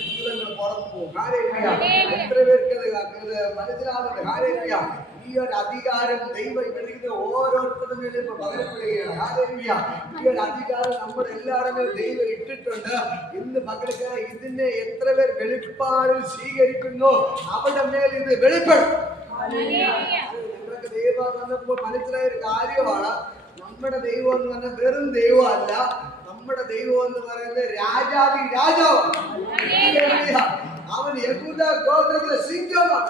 ഭൂതങ്ങൾ പുറത്തു പോകും. ഹല്ലേലൂയ. എത്ര പേർക്ക് മനസ്സിലാവുന്നുണ്ട്? ഹല്ലേലൂയ. ഈ ഒരു അധികാരം ദൈവം വിളിക്കുന്ന ഓരോരുത്തരുടെ മേലും പകരപ്പെടുകയാണ്. ഹല്ലേലൂയ. ഈ ഒരു അധികാരം നമ്മുടെ എല്ലാവരുടെ മേലും ദൈവം ഇട്ടിട്ടുണ്ട്. ഇന്ന് പകൽക്കാലം ഇതിനെ എത്ര പേർ വെളിപ്പാടിൽ സ്വീകരിക്കുന്നു അവരുടെ മേൽ ഇത് വെളിപ്പെടും. നിങ്ങൾക്ക് ദൈവം വന്നപ്പോൾ മനസ്സിലായ ഒരു കാര്യമാണ്, നമ്മുടെ ദൈവം എന്ന് പറഞ്ഞാൽ വെറും ദൈവമല്ല. നമ്മുടെ ദൈവം എന്ന് പറയുന്നത് രാജാവി രാജാവ്. അവൻ യഹൂദ ഗോത്രത്തിലെ സിംഹമാണ്.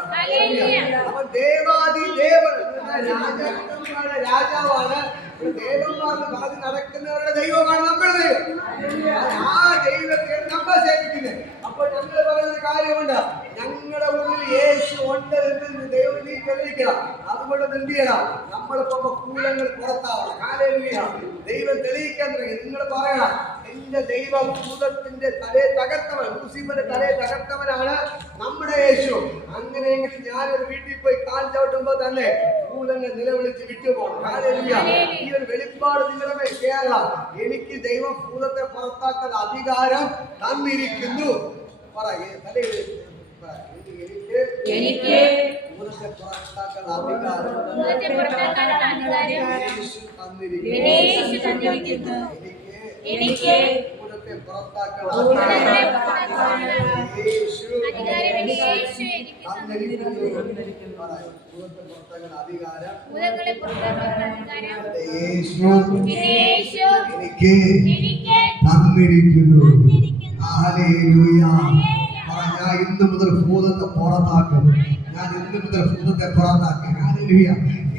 അവൻ ദേവാദി ദേവൻ, രാജാക്കന്മാരുടെ രാജാവാണ്. ദേവന്മാർക്ക് പറഞ്ഞ് നടക്കുന്നവരുടെ ദൈവമാണ് നമ്മുടെ ദൈവം. ആ ദൈവത്തെ നമ്മൾ സേവിക്കുന്നത്. അപ്പോൾ ഞങ്ങൾ പറയുന്ന കാര്യമുണ്ട്, ഞങ്ങളുടെ ഉള്ളിൽ യേശു ഉണ്ട് എന്ന് ദൈവം നീ തെളിയിക്കണം. അതുകൊണ്ട് എന്ത് ചെയ്യണം? നമ്മളിപ്പോ ഭൂതങ്ങൾ പുറത്താവണം. ഹല്ലേലൂയ. ദൈവം തെളിയിക്കാൻ തുടങ്ങി. നിങ്ങൾ പറയണം, എന്റെ ദൈവം ഭൂതത്തിന്റെ തലയെ തകർത്തവൻ, ലൂസിഫറിന്റെ തലയെ തകർത്തവനാണ് നമ്മുടെ യേശു. അങ്ങനെയെങ്കിൽ ഞാനൊരു വീട്ടിൽ പോയി കാൽ ചവിട്ടുമ്പോ തന്നെ ഭൂതങ്ങൾ നിലവിളിച്ച് വിട്ടുപോകണം. ഹല്ലേലൂയ. ഈ ഒരു വെളിപ്പാട് നിങ്ങളുടെ മേൽ കേറണം. എനിക്ക് ദൈവം ഭൂതത്തെ പുറത്താക്കാൻ അധികാരം തന്നിരിക്കുന്നു. എനിക്ക് ഭൂതത്തെ പുറത്താക്കാൻ അധികാരം യേശു തന്നിരിക്കുന്നു. എനിക്ക് ഭൂതത്തെ പുറത്താക്കാൻ യേശു തന്നിരിക്കുന്നു. ഭൂതത്തെ പുറത്താക്കാൻ അധികാരം യേശു എനിക്ക് തന്നിരിക്കുന്നു. ഹല്ലേലൂയ. ഞാൻ ഇന്ന് മുതൽ ഭൂതത്തെ പുറത്താക്കും. ഞാൻ ഇന്ന് മുതൽ ഭൂതത്തെ പുറത്താക്കും. ഹല്ലേലൂയ.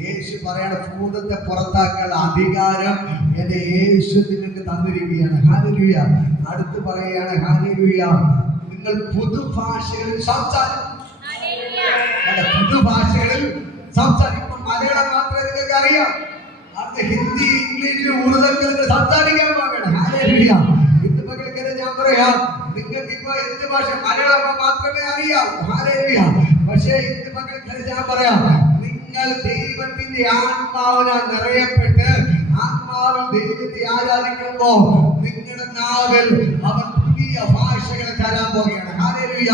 യേശു പറയണ ഭൂതത്തെ പുറത്താക്കാനുള്ള അധികാരം എന്റെ യേശു നിങ്ങൾക്ക് തന്നിരിക്കുകയാണ്. ഹല്ലേലൂയ. അടുത്ത് പറയുകയാണ്, ഹല്ലേലൂയ, നിങ്ങൾ പുതുഭാഷകളിൽ സംസാരിക്കും. പുതുഭാഷകളിൽ സംസാരിക്കും. മലയാളം മാത്രമേ നിങ്ങൾക്ക് അറിയാം. അത് ഹിന്ദി, ഇംഗ്ലീഷ്, ഉറുദൊക്കെ സംസാരിക്കാൻ പോകണം. ഹല്ലേലൂയ. ഇന്ന് പകൽക്കാലം ഞാൻ പറയാം, നിങ്ങൾക്ക് ഇപ്പൊ എന്ത് ഭാഷ? മലയാളം മാത്രമേ അറിയാവൂ. ഹല്ലേലൂയ. പക്ഷേ ഇന്ന് പകൽക്കാലം ഞാൻ പറയാം, നിങ്ങൾ ദൈവത്തിന്റെ ആത്മാവിനാൽ നിറയപ്പെട്ട് ആത്മാവിൽ ദൈവത്തെ ആരാധിക്കുമ്പോ നിങ്ങളുടെ നാവിൽ അവൻ പുതിയ ഭാഷകളെ തരാൻ പോകുകയാണ്. ഹല്ലേലൂയ.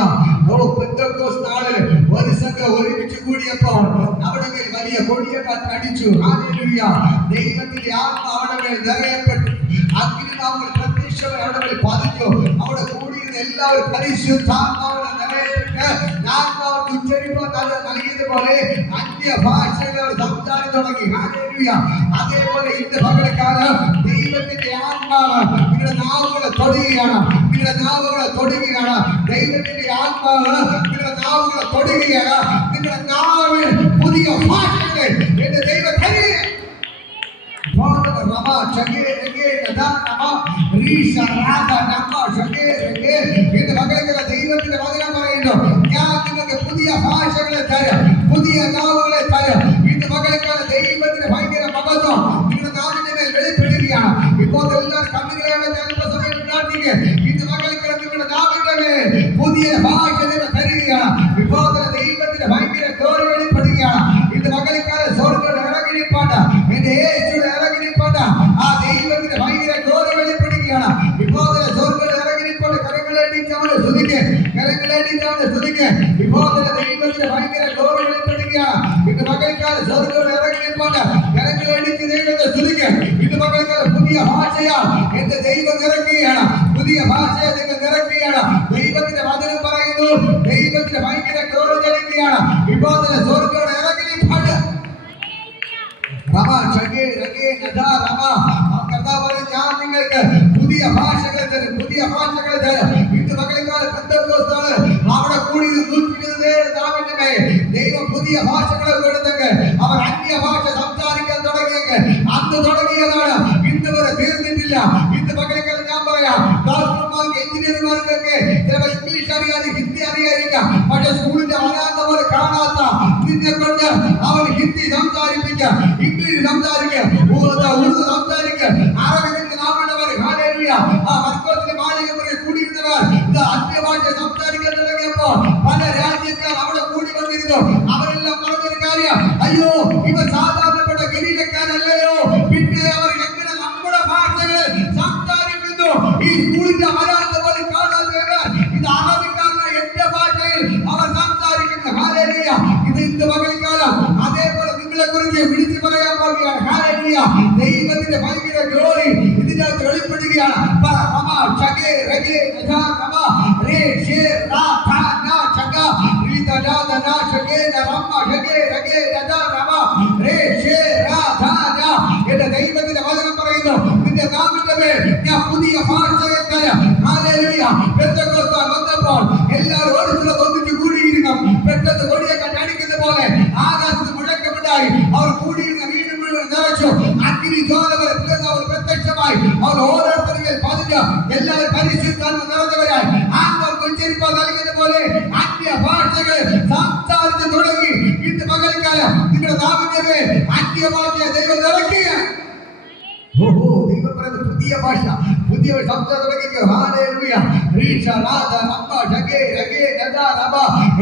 ഓ പെന്തക്കോസ്ത് നാളിൽ ഒരു സംഘം ഒരുമിച്ച് കൂടിയപ്പോൾ അവിടെ മേൽ വലിയ കൊടിയ കാറ്റ് അടിച്ചു. ഹല്ലേലൂയ. ദൈവത്തിന്റെ ആത്മാവ് അവിടെ മേൽ നിറയപ്പെട്ടു. അഗ്നിനാമങ്ങൾ പ്രത്യക്ഷമായി അവിടെ മേൽ പതിഞ്ഞു. അവിടെ കൂടിയിരുന്ന എല്ലാവരും പരിശുദ്ധാത്മാവിനെ നിറയപ്പെട്ട് ആത്മാവിന് ഉച്ചരിപ്പാൻ നൽകിയതുപോലെ അന്യ ഭാഷകൾ സംസാരിച്ചു തുടങ്ങി. ഹല്ലേലൂയ. അതേപോലെ ഇന്ന് പകൽക്കാലം ദൈവത്തിന്റെ ആത്മാവ് നിങ്ങളുടെ നാവുകളെ തൊടുകയാണ്. നിങ്ങളുടെ നാവുകളെ തൊടുകയാണ്. ദൈവത്തിന്റെ ആത്മാവ് നിങ്ങളുടെ നാവുകളെ തൊടുകയാണ്. നിങ്ങളുടെ നാവിൽ പുതിയ ഭാഷകളെ എന്റെ ദൈവം തരിക. ദൈവത്തിന്റെ വചനം പറയുന്നു, ഞാൻ നിങ്ങൾക്ക് പുതിയ ഭാഷകളെ തരാം, പുതിയ നാവുകളെ തരാം. ഇന്ന് പകൽക്കാല ദൈവത്തിന്റെ ഭയങ്കര മഹത്വം നിങ്ങളുടെ നാവിന്റെ മേൽ വെളിപ്പെടുകയാണ്. ഇപ്പോൾ എല്ലാവരും കണ്ണുകളെ സമയം പ്രാർത്ഥിക്കുക. ഇന്ന് പകൽക്കാല നിങ്ങളുടെ നാവിന്റെ മേൽ പുതിയ ഭാഷ തരികയാണ്. ഇപ്പോൾ ദൈവത്തിന്റെ ഭയങ്കര ഗ്ലോറി വെളിപ്പെടുകയാണ്. ഇന്ന് പകൽക്കാല സ്വർഗ്ഗം ഇറങ്ങിപ്പാട്ട് എന്റെ യേശുവിടെ ഇറങ്ങിപ്പാട്ട് ആ ദൈവത്തിന്റെ ഭയങ്കര ഗ്ലോറി വെളിപ്പെടുകയാണ്. ഇപ്പോൾ സ്വർഗ്ഗം ഇറങ്ങിപ്പാട്ട് കരങ്ങളേടിച്ചാണ് സ്തുതിക്ക്, കരങ്ങളേടിച്ചാണ് സ്തുതിക്ക്. ഇപ്പോൾ ദൈവത്തിന്റെ ഭയങ്കര ഗ്ലോറി വെളിപ്പെടുകയാണ്. ഇന്ന് പകൽക്കാല സ്വർഗ്ഗം ഇറങ്ങിപ്പാട്ട് കരങ്ങളേടിച്ച് ദൈവത്തെ സ്തുതിക്ക്. ഇന്ന് പകൽക്കാല പുതിയ ഭാഷയാണ് എന്റെ ദൈവം ഇറക്കുകയാണ്. പുതിയ ഭാഷയെ നിങ്ങൾ ഇറക്കുകയാണ്. ദൈവത്തിന്റെ വചനം പറയുന്നു, ദൈവത്തിന്റെ ഭയങ്കര ഗ്ലോറി ചലിക്കുകയാണ്. ഇപ്പോൾ സ്വർഗ്ഗം ഇറങ്ങിപ്പാട്ട് ഞാൻ നിങ്ങൾക്ക് പുതിയ ഭാഷകൾ തരും, പുതിയ ഭാഷകൾ തരും. ഇന്ന് പകൽക്കാലം പെന്തക്കോസ്താണ് അവിടെ കൂടി 127 നാവിന്റെ ദൈവം പുതിയ ഭാഷകളെ കൊടുത്തെങ്കിൽ അവർ അന്യ ഭാഷ സംസാരിക്കാൻ തുടങ്ങിയെങ്കിൽ അന്ന് തുടങ്ങിയതാണ്. ഇന്ന് വരെ തീർന്നിട്ടില്ല. ഇന്ന് പകൽക്കാലം ഞാൻ പറയാം, ഡോക്ടർമാർക്ക് എഞ്ചിനീയർമാർക്കൊക്കെ ചിലപ്പോൾ ഇംഗ്ലീഷ് അറിയാതെ ഹിന്ദി അറിയാതിരിക്കാം. പക്ഷെ സ്കൂളിന്റെ വരാത്ത പോലെ കാണാത്ത നിന്നെ കൊണ്ട് അവൻ ഹിന്ദി സംസാരിപ്പിക്കുക, ഇംഗ്ലീഷ് സംസാരിക്കുക, ഉറുദു സംസാരിക്കുക, അറബിക്ക് നാവുള്ളവർ. ഹല്ലേലൂയ. ആ മർക്കോസിന്റെ മാളിക മുറിയിൽ കൂടിയിരുന്നവർ ഇത് അന്യഭാഷ സംസാരിക്കാൻ തുടങ്ങിയപ്പോൾ പല രാജ്യക്കാർ അവിടെ കൂടി വന്നിരുന്നു. അവരെല്ലാം പറഞ്ഞൊരു കാര്യം, അയ്യോ ഇവർ സാധാരണപ്പെട്ട ഗരീരക്കാരല്ലയോ, പിന്നെ അവർ എങ്ങനെ നമ്മുടെ ഭാഷകൾ സംസാരിക്കുന്നു? ഈ സ്കൂളിന്റെ വരാത്ത പോലെ കാണാത്തവർ ഇത് അറബിക്കാരന് എന്റെ ഭാഷയിൽ അവർ സംസാരിക്കുന്നു. ഹല്ലേലൂയ. ഇത് ഇന്ന് പകൽക്കാലം അതേപോലെ നിങ്ങളെ കുറിച്ച് വിളിച്ചു പറയാൻ പോകുകയാണ്. ഹല്ലേലൂയ. ദൈവത്തിന്റെ ഭയങ്കര ഗ്ലോറി ഇതിനകത്ത് വെളിപ്പെടുകയാണ്. എന്റെ ദൈവത്തിന്റെ വചനം പറയുന്നു, നിന്റെ നാമത്തിന്റെ മേൽ ഞാൻ പുതിയ ഭാഷയെ തരാം. ഹല്ലേലൂയ. പെന്തക്കോസ്ത് വന്നപ്പോൾ എല്ലാവരും ഒന്നിച്ചു കൂടിയിരുന്നു. പെട്ടെന്ന് കൊടിയൊക്കെ അടിക്കുന്ന പോലെ ആകാശത്ത് മുഴക്കമുണ്ടായി. അവർ കൂടിയിരുന്ന വീട് മുഴുവൻ നിറച്ചു. അഗ്നി ജ്വാല പ്രത്യക്ഷമായി അവർ ഓരോരുത്തരും പതിഞ്ഞ് എല്ലാവരും പരിശുദ്ധാത്മ നിറഞ്ഞവരായി ആത്മാർക്ക് ഉച്ചരിപ്പാൻ നൽകുന്ന പോലെ അന്യ ഭാഷകൾ സംസാരിച്ചു തുടങ്ങി. ഇന്ന് പകൽക്കാലം നിങ്ങളുടെ നാവിന്റെ മേൽ അന്യ ഭാഷയെ ദൈവം നിറയ്ക്കുക. ദൈവം പറയുന്നത് പുതിയ ഭാഷ, പുതിയ സംസാരം തുടങ്ങിക്കോ. ഹല്ലേലൂയ.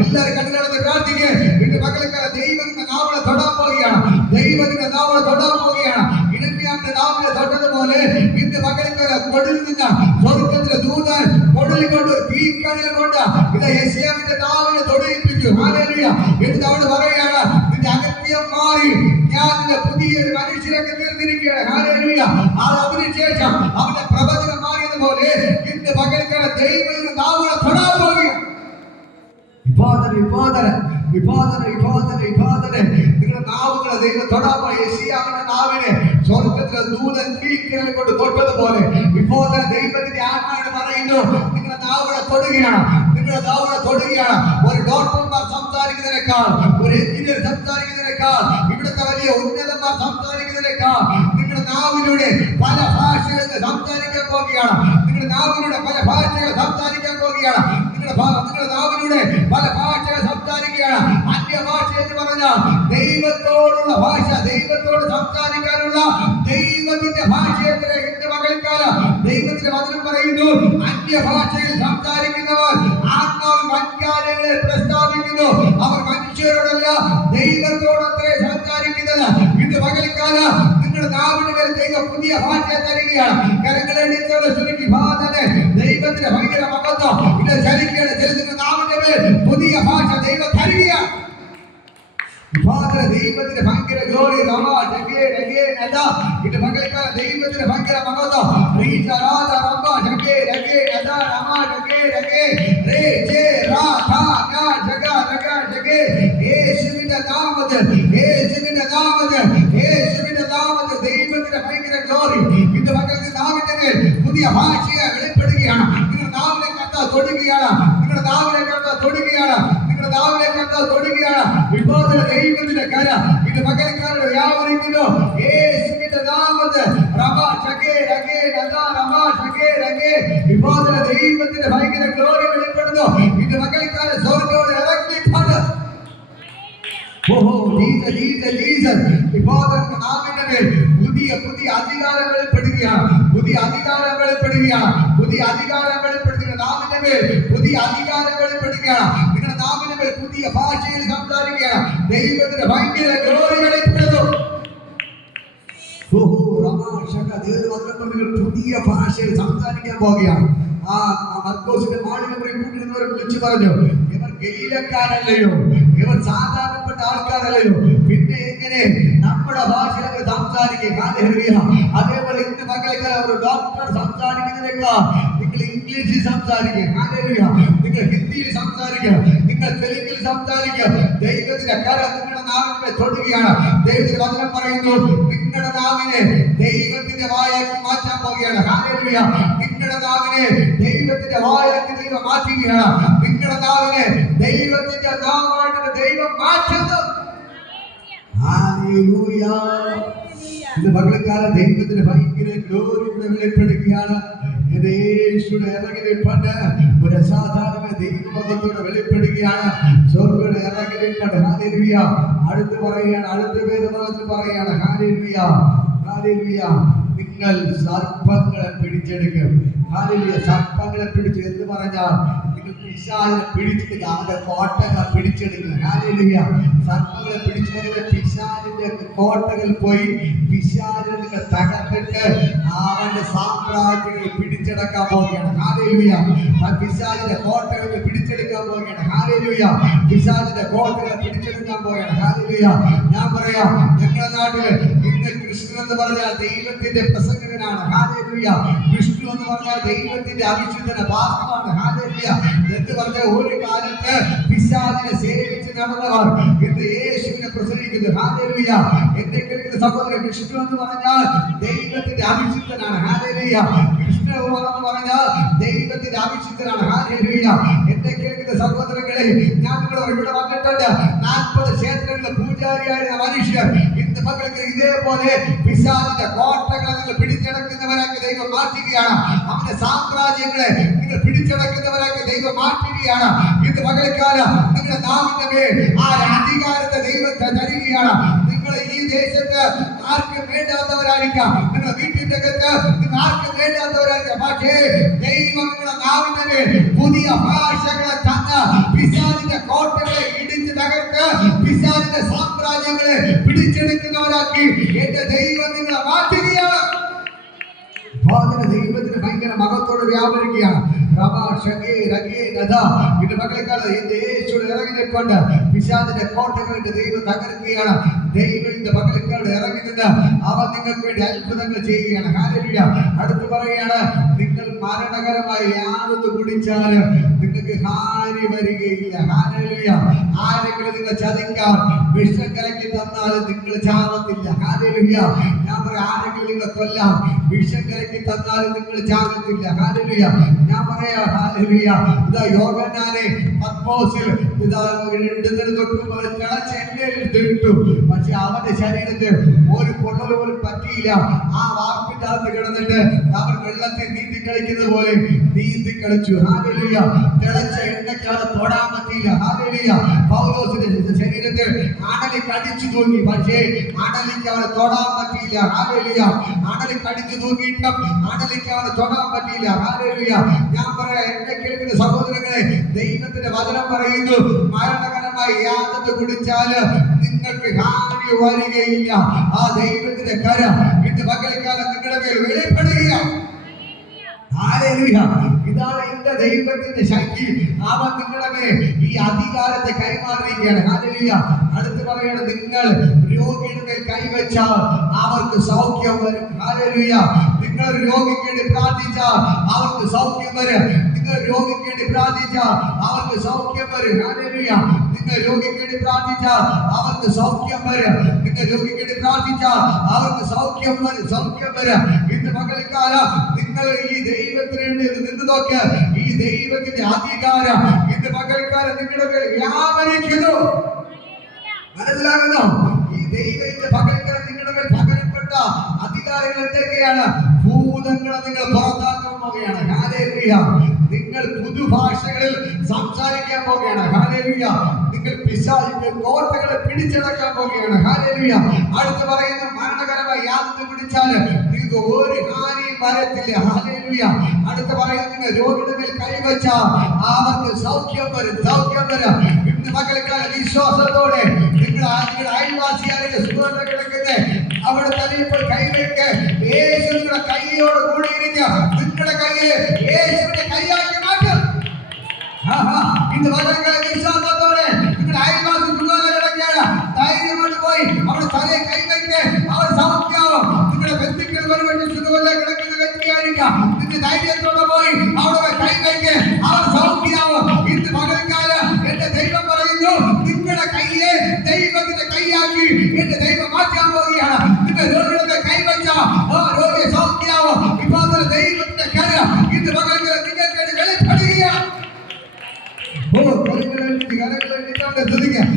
എല്ലാവരും കണ്ണുകളെ പ്രാർത്ഥിക്കുക. ഇന്ന് പകൽക്കാലം ദൈവത്തിന്റെ നാമത്തെ തൊടാൻ പോവുകയാണ്. ദൈവത്തിന്റെ നാമത്തെ തൊടാൻ പോവുകയാണ്. ഇരമ്യാവിന്റെ നാമത്തെ തൊട്ടതുപോലെ ഇന്ന് പകൽക്കാലം കൊടിൽ നിന്ന് സ്വർഗ്ഗത്തിലെ ദൂതൻ കൊടിൽ കൊണ്ട് തീക്കനൽ കൊണ്ട് ഇത് യെശയ്യാവിന്റെ നാമത്തെ തൊടിയിപ്പിച്ചു. ഹല്ലേലൂയ. എന്നിട്ട് അവിടെ പറയുകയാണ്, നിന്റെ അകത്യം മാറി ഞാൻ നിന്റെ പുതിയൊരു മനുഷ്യരൊക്കെ തീർന്നിരിക്കുകയാണ്. ഹല്ലേലൂയ. അതിനുശേഷം അവന്റെ പ്രവചനം മാറിയതുപോലെ ഇന്ന് പകൽക്കാലം ദൈവത്തിന്റെ നാമത്തെ തൊടാൻ പോവുകയാണ്. നിങ്ങളുടെ നാവുകളെ ദൈവം തൊടാമോ? യെശയ്യാവിന്റെ നാവിനെ സ്വർഗ്ഗത്തിലെ ദൂതൻ തീക്കനൽ കൊണ്ട് തൊട്ടതുപോലെ ഇപ്പോൾ ദൈവത്തിന്റെ ആത്മാവിനെ പറയുന്നു, നിങ്ങളുടെ നാവുകളെ തൊടുകയാണ്. നിങ്ങളുടെ നാവുകളെ തൊടുകയാണ്. ഒരു ഡോക്ടർമാർ സംസാരിക്കുന്നതിനേക്കാൾ, ഒരു എഞ്ചിനീയർ സംസാരിക്കുന്നതിനേക്കാൾ, ഇവിടുത്തെ വലിയ ഉന്നതന്മാർ സംസാരിക്കുന്നതിനേക്കാൾ നിങ്ങളുടെ നാവിലൂടെ പല ഭാഷകൾ സംസാരിക്കാൻ പോവുകയാണ്. നിങ്ങളുടെ നാവിലൂടെ പല ഭാഷകൾ സംസാരിക്കാൻ പോവുകയാണ്. നിങ്ങളുടെ നാവിലൂടെ പല ഭാഷകൾ സംസാരിക്കുകയാണ്. അന്യ ഭാഷ എന്ന് പറഞ്ഞാൽ ദൈവത്തോടുള്ള ഭാഷ, ദൈവത്തോട് സംസാരിക്കാനുള്ള ദൈവത്തിന്റെ ഭാഷയത്തിലെ എന്റെ മകൾക്കാലം ദൈവത്തിന്റെ വചനം പറയുന്നു, അന്യ ഭാഷയിൽ സംസാരിക്കുന്നവർ ആത്മാവ് വൻകാര്യങ്ങളെ പ്രസ്താവിക്കുന്നു. അവർ മനുഷ്യരോടല്ല ദൈവത്തോടത്രേ സംസാരിക്കുന്നത്. ഇന്ന് പകൽക്കാലം നിങ്ങളുടെ നാവിന് മേൽ ദൈവം പുതിയ ഭാഷ തരികയാണ്. കരങ്ങളെ ദൈവത്തിന്റെ ദൈവത്തിന്റെ ഭയങ്കര മഹത്വം ഇത് ചലിക്കുകയാണ്. ചലിക്കുന്ന നാവിന്റെ മേൽ പുതിയ ഭാഷ ദൈവം തരികയാണ്. ദൈവത്തിന്റെ ഭയങ്കര ഗ്ലോറി ഇത് മകൾക്കാല ദൈവത്തിന്റെ ഭയങ്കര മഹത്വം യേശുവിന്റെ നാമത്തിൽ ദൈവത്തിന്റെ ഭയങ്കര ഗ്ലോറി ഇത് മകൾക്ക് നാവിന്റെ മേൽ പുതിയ ഭാഷയെ വെളിപ്പെടുകയാണ്. നിങ്ങളുടെ നാവിനെ കണ്ടാൽ തൊടുകയാണ്. നിങ്ങളുടെ നാവിനെ കണ്ടാൽ തൊടുകയാണ്. നിങ്ങളുടെ നാവിനെ കണ്ടാൽ തൊടുകയാണ്. ഇപ്പോൾ ദൈവത്തിന്റെ കര ഇത് മകൾക്കാരുടെ വ്യാപരിക്കുന്നു. യേശുവിന്റെ നാമത്തിൽ ഇപ്പോൾ ദൈവത്തിന്റെ ഭയങ്കര ഗ്ലോറി വെളിപ്പെടുന്നു. ഇത് മകൾക്കാരെ സ്വർഗ്ഗത്തോട് ഇറങ്ങിയിട്ടുണ്ട്. പുതിയ പുതിയ അധികാരം വെളിപ്പെടുകയാണ്. പുതിയ അധികാരം വെളിപ്പെടുകയാണ്. പുതിയ അധികാരം വെളിപ്പെടുത്തുക. നാമിന്റെ മേൽ പുതിയ അധികാരം വെളിപ്പെടുകയാണ്. നിങ്ങളുടെ നാമിന്റെ മേൽ പുതിയ ഭാഷയിൽ സംസാരിക്കുകയാണ്. ദൈവത്തിന്റെ ഭയങ്കര ഗ്ലോറി വെളിപ്പെടുന്നു. പുതിയ ഭാഷയിൽ സംസാരിക്കാൻ പോവുകയാണ്. ആ മർക്കോസിന്റെ മാളികപ്പുറം കൂട്ടിരുന്നവരെ വിളിച്ചു പറഞ്ഞു, ഇവർ ഗലീലക്കാരല്ലയോ, ഇവർ സാധാരണപ്പെട്ട ആൾക്കാരല്ലയോ, പിന്നെ എങ്ങനെ നമ്മുടെ ഭാഷയിലൊക്കെ സംസാരിക്കുക? അതേപോലെ ഇന്ന് മക്കളെ ഒരു ഡോക്ടർ സംസാരിക്കുന്നതിനേക്കാൾ നിങ്ങൾ ഇംഗ്ലീഷിൽ സംസാരിക്കുക, നിങ്ങൾ ഹിന്ദിയിൽ സംസാരിക്കുക, നിങ്ങൾ തെലുങ്കിൽ സംസാരിക്കുക. ദൈവത്തിന്റെ കരം നിങ്ങളുടെ നാവിനെ തൊടുകയാണ്. ദൈവത്തിന്റെ വചനം പറയുന്നു, നിങ്ങളുടെ നാവിനെ ദൈവത്തിന്റെ വായാക്കി മാറ്റാൻ പോവുകയാണ്. ഹല്ലേലൂയ. നിങ്ങളുടെ നാവിനെ ദൈവത്തിന്റെ വായാക്കി ദൈവം മാറ്റുകയാണ്. നിങ്ങളുടെ നാവിനെ ദൈവത്തിന്റെ നാവായിട്ട് ദൈവം മാറ്റുന്നു. ഹല്ലേലൂയ. ഇത് പകൽക്കാലം ദൈവത്തിന്റെ ഭയങ്കര ഗ്ലോറിയുടെ വെളിപ്പെടുകയാണ്. യേശുവിടെ ഇറങ്ങി നിൽപ്പണ്ട് ഒരു അസാധാരണ ദൈവമഹത്വത്തോടെ വെളിപ്പെടുകയാണ്. സ്വർഗ്ഗത്തോടെ ഇറങ്ങി നിൽപ്പണ്ട്. ഹല്ലേലൂയ. അടുത്ത് പറയുകയാണ്, അടുത്ത വേദഭാഗത്തിൽ പറയുകയാണ്, ഹല്ലേലൂയ ഹല്ലേലൂയ, നിങ്ങൾ സർപ്പങ്ങളെ പിടിച്ചെടുക്കും. ഹല്ലേലൂയ. സർപ്പങ്ങളെ പിടിച്ചു എന്ന് പറഞ്ഞാൽ നിങ്ങൾ പിശാചിനെ പിടിച്ചിട്ട് അവന്റെ കോട്ടകൾ പിടിച്ചെടുക്കുക. ഹല്ലേലൂയ. സർപ്പങ്ങളെ പിടിച്ചെടുക്കുന്ന പിശാചിന്റെ കോട്ടകൾ പോയി പിശാചിനെ നിങ്ങൾ തകർത്തിട്ട് അവന്റെ സാമ്രാജ്യങ്ങൾ പിടിച്ചെടുക്കാൻ പോവുകയാണ്. ഹല്ലേലൂയ. പിശാചിന്റെ കോട്ടകൾ പിടിച്ചെടുക്കാൻ പോവുകയാണ്. ഹല്ലേലൂയ. പിശാചിന്റെ കോട്ടകൾ പിടിച്ചെടുക്കാൻ പോവുകയാണ്. ഹല്ലേലൂയ. ഞാൻ പറയാം, ഞങ്ങളുടെ നാട്ടില് ഇന്ന് കൃഷ്ണൻ എന്ന് പറഞ്ഞാൽ ദൈവത്തിന്റെ പ്രസംഗകനാണ്. ഹല്ലേലൂയ. വിഷ്ണു എന്ന് പറഞ്ഞാൽ ദൈവത്തിന്റെ അഭിഷിക്തന ഭാഗമാണ്. ഹല്ലേലൂയ. എന്ന് പറഞ്ഞ ഒരു കാലത്ത് പിശാചിനെ സേവിച്ച് നടന്നവർ ഇന്ന് യേശുവിനെ പ്രസംഗിക്കുന്നു. ഹല്ലേലൂയ. എന്റെ കേൾക്കുന്ന സഹോദരൻ, വിഷ്ണു എന്ന് പറഞ്ഞാൽ ദൈവത്തിന്റെ അഭിഷിക്തനാണ്. ഹല്ലേലൂയ. കൃഷ്ണ എന്ന് പറഞ്ഞാൽ ദൈവത്തിന്റെ അഭിഷിക്തനാണ്. ഹല്ലേലൂയ. എന്റെ കേൾക്കുന്ന സഹോദരങ്ങളെ, ഞാൻ നിങ്ങളോട് ഇവിടെ വന്നിട്ടുണ്ട്. 40 ക്ഷേത്രങ്ങളിലെ പൂജാരിയായിരുന്ന മനുഷ്യർ ഇന്ന് മക്കൾക്ക് ഇതേപോലെ പിശാചിന്റെ കോട്ടകളെ നിങ്ങൾ പിടിച്ചടക്കുന്നവരാക്കി ദൈവം മാറ്റുകയാണ്. അവന്റെ സാമ്രാജ്യങ്ങളെ നിങ്ങൾ പിടിച്ചടക്കുന്നവരാക്കി ദൈവം മാറ്റുകയാണ്. ഇന്ന് മകൾക്കാലം നിങ്ങളുടെ നാവിന്റെ മേൽ ആ അധികാരത്തെ ദൈവത്തെ തരികയാണ്. നിങ്ങൾ ഈ ദേശത്ത് ആർക്കും വേണ്ടാത്തവരായിരിക്കാം, നിങ്ങളുടെ വീട്ടിന്റെ അകത്ത് നിങ്ങൾ ആർക്കും വേണ്ടാത്തവരായിരിക്കാം. പക്ഷേ ദൈവം നിങ്ങളുടെ നാവിന്റെ മേൽ പുതിയ ഭാഷകളെ തന്ന് പിശാചിന്റെ കോട്ടകളെ ഇടിച്ച് തകർത്ത് പിശാചിന്റെ സാമ്രാജ്യങ്ങളെ പിടിച്ചെടുക്കുന്നവരാക്കി എന്റെ ദൈവം നിങ്ങളെ മാറ്റുകയാണ്. ദൈവത്തിന് ഭയങ്കര മഹത്വത്തോടെ വ്യാപരിക്കുകയാണ്. ഇത് മകളെക്കാലം യേശുവിടെ ഇറങ്ങി നിൽപ്പുണ്ട്. പിശാചിന്റെ കോട്ടകളുടെ ദൈവം തകർക്കുകയാണ്. ദൈവത്തിന്റെ മകളെക്കാട് ഇറങ്ങി നിന്ന് അവൻ നിങ്ങൾക്ക് വേണ്ടി അത്ഭുതങ്ങൾ ചെയ്യുകയാണ്. ഹല്ലേലൂയ. അടുത്ത് പറയുകയാണ്, നിങ്ങൾ മരണകരമായി യാതൊന്ന് കുടിച്ചാലും നിങ്ങൾക്ക് ഹാനി വരികയില്ല. ഹല്ലേലൂയ. ആരെങ്കിലും നിങ്ങൾ ചതിക്കാൻ വിഷം കലക്കി തന്നാലും നിങ്ങൾ ചാവത്തില്ല. ഹല്ലേലൂയ. ഞാൻ പറയാം, ആരെങ്കിലും നിങ്ങളെ കൊല്ലാം വിഷം കലക്കി തന്നാലും നിങ്ങൾ ചാവത്തില്ല. ഹല്ലേലൂയ. ഞാൻ പറയാം, ഹല്ലേലൂയ. ഇതാ യോഹന്നാനെ പത്മോസിൽ ഇതാ ഇടുന്നതിന് തൊട്ടുമ്പോൾ തിളച്ച എണ്ണയിൽ ഇട്ടു. പക്ഷെ അവന്റെ ശരീരത്തിൽ ഒരു പൊള്ളൽ പോലും പറ്റിയില്ല. ആ വാർപ്പിന്റെ അകത്ത് കിടന്നിട്ട് അവർ വെള്ളത്തിൽ നീന്തി കളിക്കുന്നത് പോലെ നീന്തി കളിച്ചു. ഹല്ലേലൂയ. തിളച്ച എണ്ണയ്ക്കാണ് തൊടാൻ പറ്റിയില്ല. ഹല്ലേലൂയ. പൗലോസിന്റെ ശരീരത്തിൽ അണലി കടിച്ചു തൂങ്ങി, പക്ഷേ അണലിക്ക് അവനെ തൊടാൻ പറ്റിയില്ല. ഹല്ലേലൂയ. അണലി കടിച്ചു തൂങ്ങിയിട്ടും അണലിക്ക് അവനെ തൊടാൻ പറ്റിയില്ല. ഹല്ലേലൂയ. ഞാൻ പറയാം, എന്നെ കേൾക്കുന്ന സഹോദരങ്ങളെ, ദൈവത്തിന്റെ വചനം പറയുന്നു, മരണകരമായി യാതൊന്ന് കുടിച്ചാല് നിങ്ങൾക്ക് ഹാനി വരികയില്ല. ആ ദൈവത്തിന്റെ കരം ഇന്ന് പകൽക്കാലം നിങ്ങളുടെ മേൽ വെളിപ്പെടുകയാണ്. ഹല്ലേലൂയ. ഇതാണ് എന്റെ ദൈവത്തിന്റെ ശക്തി. അവൻ നിങ്ങളുടെ മേൽ ഈ അധികാരത്തെ കൈമാറിയിരിക്കുകയാണ്. ഹല്ലേലൂയ. അടുത്ത് പറയാണ്, നിങ്ങൾ രോഗിയുടെ മേൽ കൈവച്ചാൽ അവർക്ക് സൗഖ്യം വരും. ഹല്ലേലൂയ. നിങ്ങൾ രോഗിക്ക് വേണ്ടി പ്രാർത്ഥിച്ചാൽ അവർക്ക് സൗഖ്യം വരും. നിങ്ങൾ രോഗിക്ക് വേണ്ടി പ്രാർത്ഥിച്ചാൽ അവർക്ക് സൗഖ്യം വരും. ഹല്ലേലൂയ. നിങ്ങൾ രോഗിക്ക് വേണ്ടി പ്രാർത്ഥിച്ചാൽ അവർക്ക് സൗഖ്യം വരും. നിങ്ങൾ രോഗിക്ക് വേണ്ടി പ്രാർത്ഥിച്ചാൽ അവർക്ക് സൗഖ്യം വരും. സൗഖ്യം വരും. ഇന്ന് പകൽക്കാലം നിങ്ങൾ ഈ ദൈവത്തിന് വേണ്ടി നിന്ന് നോക്ക്. ഈ ദൈവത്തിന്റെ അധികാരം ഇന്ന് പകൽക്കാലം നിങ്ങളുടെ മേൽ വ്യാപരിക്കുന്നു. മനസ്സിലാകുന്നോ? ഈ ദൈവത്തിന്റെ പകൽക്കാലം നിങ്ങളുടെ മേൽ പകരപ്പെട്ട അധികാരങ്ങൾ എന്തൊക്കെയാണ്? ഭൂതങ്ങളെ നിങ്ങൾ പുറത്താക്കാൻ പോവുകയാണ്. ഹല്ലേലൂയ. നിങ്ങൾ പുതുഭാഷകളിൽ സംസാരിക്കാൻ പോവുകയാണ്. ഹല്ലേലൂയ. നിങ്ങൾ പിശാചിന്റെ കോട്ടകളെ പിടിച്ചടക്കാൻ പോവുകയാണ്. ഹല്ലേലൂയ. അടുത്ത് പറയുന്നു, മരണകരമായി യാതൊന്ന് പിടിച്ചാൽ നിങ്ങൾക്ക് ഒരു ഹാനിയും വരത്തില്ല. ഹല്ലേലൂയ. അടുത്ത് പറയുന്നു, നിങ്ങൾ രോഗിയുടെ മേൽ കൈവച്ചാൽ അവർക്ക് സൗഖ്യം വരും. സൗഖ്യം വരും. ഇന്ന് പകൽക്കാല വിശ്വാസത്തോടെ നിങ്ങൾ അയൽവാസിയാരുടെ സുഖം കിടക്കുന്നത് അവിടെ തലയിപ്പോൾ കൈവയ്ക്ക്. യേശു നിങ്ങളുടെ കൈയോട് കൂടിയിരിക്കുക. നിങ്ങളുടെ കയ്യിൽ യേശുവിന്റെ കൈയാക്കി മാറ്റും. ഇന്ന് പകൽക്കാല വിശ്വാസത്തോടെ നിങ്ങളുടെ അയൽവാസി സുഖം കിടക്കുകയാണ്. ധൈര്യമായി പോയി അവിടെ തലയെ കൈവയ്ക്ക്. അവർ സൗഖ്യമാവും. നിങ്ങളുടെ ബന്ധുക്കൾ വരുമ്പോൾ സുഖമല്ല കിടക്കുന്ന വ്യക്തിയായിരിക്കാം. നിന്റെ ധൈര്യത്തോടെ പോയി അവിടെ കൈവയ്ക്ക്. അവർ സൗഖ്യമാവും. ഇന്ന് പകൽക്കാലം എന്റെ ദൈവം പറയുന്നു, നിങ്ങളുടെ കയ്യെ ദൈവത്തിന്റെ കൈയാക്കി എന്റെ ദൈവം മാറ്റാൻ പോവുകയാണ്. നിങ്ങൾ രോഗികളുടെ കൈവച്ച രോഗിയെ സൗഖ്യമാവും. ഇപ്പോൾ ദൈവത്തിന്റെ കരം ഇന്ന് പകൽക്കാലം നിങ്ങൾക്ക് വെളിപ്പെടുകയാണ്.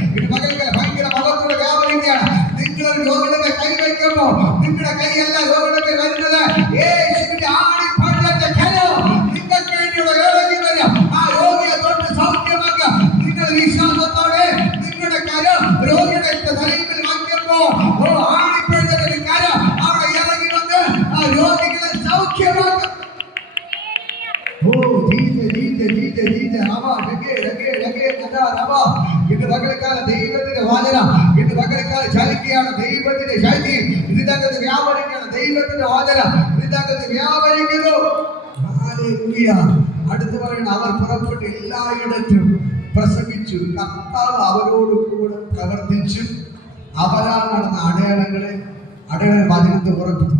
ഭയങ്കര മകത്തോടെ വ്യാപരിക്കുകയാണ്. നിങ്ങൾ രോഗികളുടെ കൈ വയ്ക്കുമ്പോ നിങ്ങളുടെ കൈയല്ല രോഗികളുടെ വരുന്നത്. യേശുവിന്റെ ആണിപ്പഴത്തെ കരം നിങ്ങൾക്ക് വേണ്ടിയുള്ള ഇറങ്ങി വരും. ആ രോഗിയെ തൊട്ട് സൗഖ്യമാക്കുക. നിങ്ങൾ വിശ്വാസത്തോടെ നിങ്ങളുടെ കരം രോഗിയുടെ തലയിൽ വയ്ക്കുമ്പോ ആണിപ്പഴത്തെ കരം അവിടെ ഇറങ്ങി വന്ന് ആ രോഗികളെ സൗഖ്യമാക്കുക. ഇന്ന് പകൽക്കാലം ദൈവത്തിന്റെ വാചന ഇന്ന് പകൽക്കാലം ചലിക്കുകയാണ്. ദൈവത്തിന്റെ ശൈലി ഇതിനകത്ത് വ്യാപരിക്കുകയാണ്. ദൈവത്തിന്റെ വാചന ഇതിനകത്ത് വ്യാപരിക്കുന്നു. അടുത്ത് പറയുന്നത്, അവർ പുറപ്പെട്ട് എല്ലായിടത്തും പ്രസംഗിച്ചു. കർത്താവ് അവരോട് കൂടെ പ്രവർത്തിച്ചു. അവരാൽ നടന്ന അടയാളങ്ങളെ വചനത്തെ ഉറപ്പിച്ചു.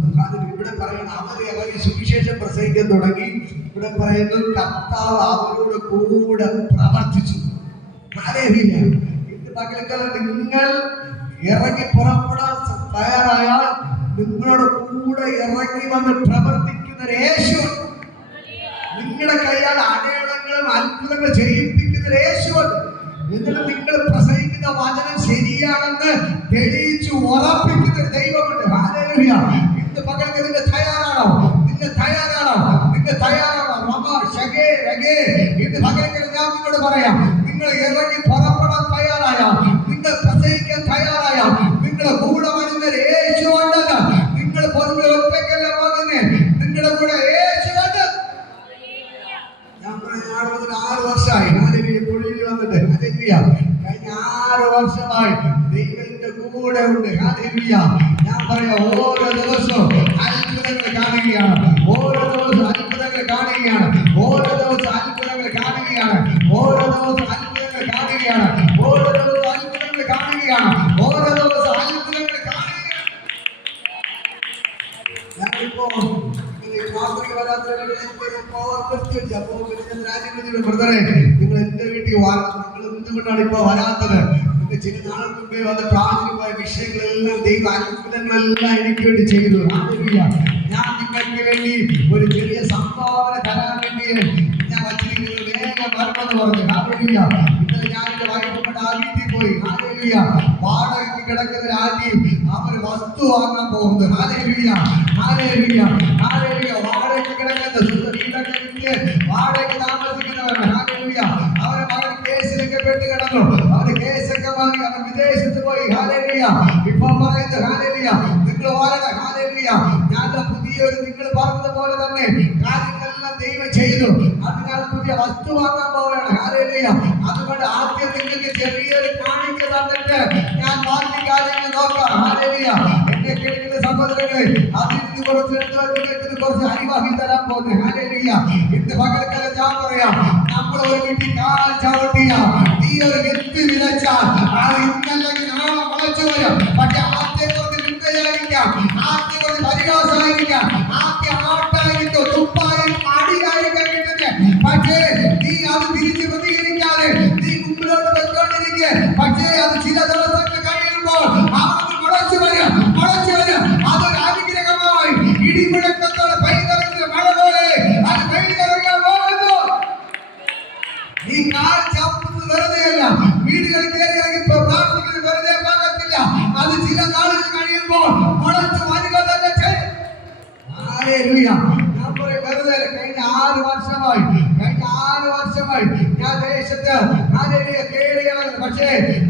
ഇവിടെ പറയുന്ന അവർ സുവിശേഷം പ്രസംഗിക്കാൻ തുടങ്ങി. ഇവിടെ പറയുന്നു, കർത്താവ് അവരോട് കൂടെ പ്രവർത്തിച്ചു. ഇന്ന് പകൽക്കാലം നിങ്ങൾ ഇറങ്ങി പുറപ്പെടാൻ തയ്യാറായാൽ നിങ്ങളുടെ കൂടെ ഇറങ്ങി വന്ന് പ്രവർത്തിക്കുന്ന യേശു, നിങ്ങളുടെ കൈയാൽ അടയാളങ്ങളും അത്ഭുതങ്ങൾ ചെയ്യിപ്പിക്കുന്ന യേശു. എന്നിട്ട് നിങ്ങൾ പ്രസംഗിക്കുന്ന വചനം ശരിയാണെന്ന് തെളിയിച്ചു ഉറപ്പിക്കുന്ന ദൈവമുണ്ട്. ഹല്ലേലൂയ. ഇന്ന് പകൽക്ക് നിങ്ങൾ തയ്യാറാണോ? നിങ്ങൾ തയ്യാറാണോ? നിങ്ങൾ തയ്യാറാണോ? ഇന്ന് പകൽക്ക് ഞാൻ നിങ്ങളോട് പറയാം, നിങ്ങൾ ഇറങ്ങി പുറപ്പെടാൻ തയ്യാറായ, നിങ്ങൾ പ്രസംഗിക്കാൻ തയ്യാറായ, നിങ്ങളുടെ കൂടെ വരുന്ന യേശു ഉണ്ടെന്ന്. നിങ്ങൾ പൊരുൾ ഒറ്റയ്ക്കല്ല പോകുന്നേ, നിങ്ങളുടെ കൂടെ യേശു ഉണ്ട്. ഞാൻ പറഞ്ഞ 6 വർഷമായി പുള്ളിയിൽ വന്നിട്ട്. കഴിഞ്ഞ 6 വർഷമായി ദൈവത്തിന്റെ കൂടെ ഉണ്ട്. ഞാൻ പറയാം, ഓരോ ദിവസവും അത്ഭുതങ്ങൾ കാണുകയാണ്. ഓരോ ദിവസം അത്ഭുതങ്ങൾ കാണുകയാണ്. ഓരോ ദിവസം അത്ഭുതങ്ങൾ കാണുകയാണ്. ഓരോ ദിവസം അത്ഭുതങ്ങൾ കാണുകയാണ്. ഓരോ ദിവസം അത്ഭുതങ്ങൾ കാണുകയാണ്. ഓരോ ദിവസം അത്ഭുതങ്ങൾ കാണുകയാണ്. ഞാനിപ്പോ ക്ലാസ്സിലേക്ക് വരാത്തവരെ ബ്രദറെ, നിങ്ങൾ എന്റെ വീട്ടിൽ നിങ്ങൾ എന്തുകൊണ്ടാണ് ഇപ്പൊ വരാത്തത്? നിങ്ങൾ ചില നാൾ മുമ്പേ വന്ന് പ്രാഥമികമായ വിഷയങ്ങളെല്ലാം ദൈവ അത്ഭുതങ്ങളെല്ലാം എനിക്ക് വേണ്ടി ചെയ്തു. ഞാൻ നിങ്ങൾക്ക് വേണ്ടി ഒരു ചെറിയ സംഭാവന തരാൻ വേണ്ടി ഞാൻ വച്ചിരിക്കുന്നത്. വേഗം വരണമെന്ന് പറഞ്ഞു. ഇന്നലെ ഞാൻ എന്റെ വൈകിട്ട് ആദ്യത്തിൽ പോയി. വാടകയ്ക്ക് കിടക്കുന്ന ആദ്യം അവർ വസ്തു വാങ്ങാൻ പോകുന്നത്. വാടകയ്ക്ക് കിടക്കുന്ന വാടകയ്ക്ക് താമസിക്കുന്നവരാണ്. അവരെ മകൻ കേസിലൊക്കെ പെട്ട് കിടന്നു. അവര് കേസൊക്കെ വാങ്ങി അവൻ വിദേശത്ത് പോയി. ഇപ്പൊ പറയുന്നത് നിങ്ങൾ വാഴ. ഞാൻ പുതിയൊരു നിങ്ങൾ പറഞ്ഞതുപോലെ തന്നെ കാര്യങ്ങളെല്ലാം ദൈവം ചെയ്തു. അതിനാൽ പുതിയ വസ്തു വാങ്ങാൻ പോവുകയാണ്. അതുകൊണ്ട് ആദ്യം നിങ്ങൾക്ക് ചെറിയൊരു കാണിക്ക തന്നിട്ട് ഞാൻ ബാക്കി കാര്യങ്ങൾ നോക്കാം. എന്നെ കേൾക്കുന്ന സഹോദരങ്ങളെ, അതിൽ നിന്ന് കുറച്ച് അരിവാഹി തരാൻ പോകുന്നത്. ഹല്ലേലൂയ. ഇന്ന് പകൽക്കാലം ഞാൻ പറയാം, നമ്മൾ ഒരു വീട്ടിൽ കാൽ ചവിട്ടിയ നീ ഒരു വിത്ത് വിതച്ചാൽ അത് ഇന്നല്ലെങ്കിൽ നാളെ മുളച്ചു വരും. പക്ഷെ ആദ്യം കുറച്ച് നിന്ദയായിരിക്കാം, ആദ്യം കുറച്ച് പരിഹാസമായിരിക്കാം, ആദ്യം ആട്ടായിരിക്കും, തുപ്പായിരിക്കും, അടിയായിരിക്കാം കിട്ടുന്നത്. പക്ഷേ നീ അത് തിരിച്ച് പ്രതികരിക്കാതെ നീ മുമ്പിലോട്ട് വെച്ചോണ്ടിരിക്കുക. പക്ഷേ അത് ചില ദിവസങ്ങൾ കഴിയുമ്പോൾ അവർക്ക് മുളച്ചു വരും, മുളച്ചു വരും. അതൊരു അനുഗ്രഹമായി ഇടിമുഴക്കത്തോടെ പെയ്തിറങ്ങുന്ന മഴ പോലെ അത് പെയ്തിറങ്ങാൻ പോകുന്നു. നീ കാൽ ചവിട്ടുന്നത് വെറുതെയല്ല, വീടുകളിൽ കയറി ഇറങ്ങി പ്രാർത്ഥിക്കുന്നത് വെറുതെ പാകത്തില്ല. അത് ചില നാളുകൾ കഴിയുമ്പോൾ മുളച്ചു വരിക തന്നെ ചെയ്യും. ഹല്ലേലൂയ. ഞാൻ പറയും വെറുതെ കഴിഞ്ഞ 6 വർഷമായി ഞാൻ ദേശത്ത് കേറിയാണ്. പക്ഷേ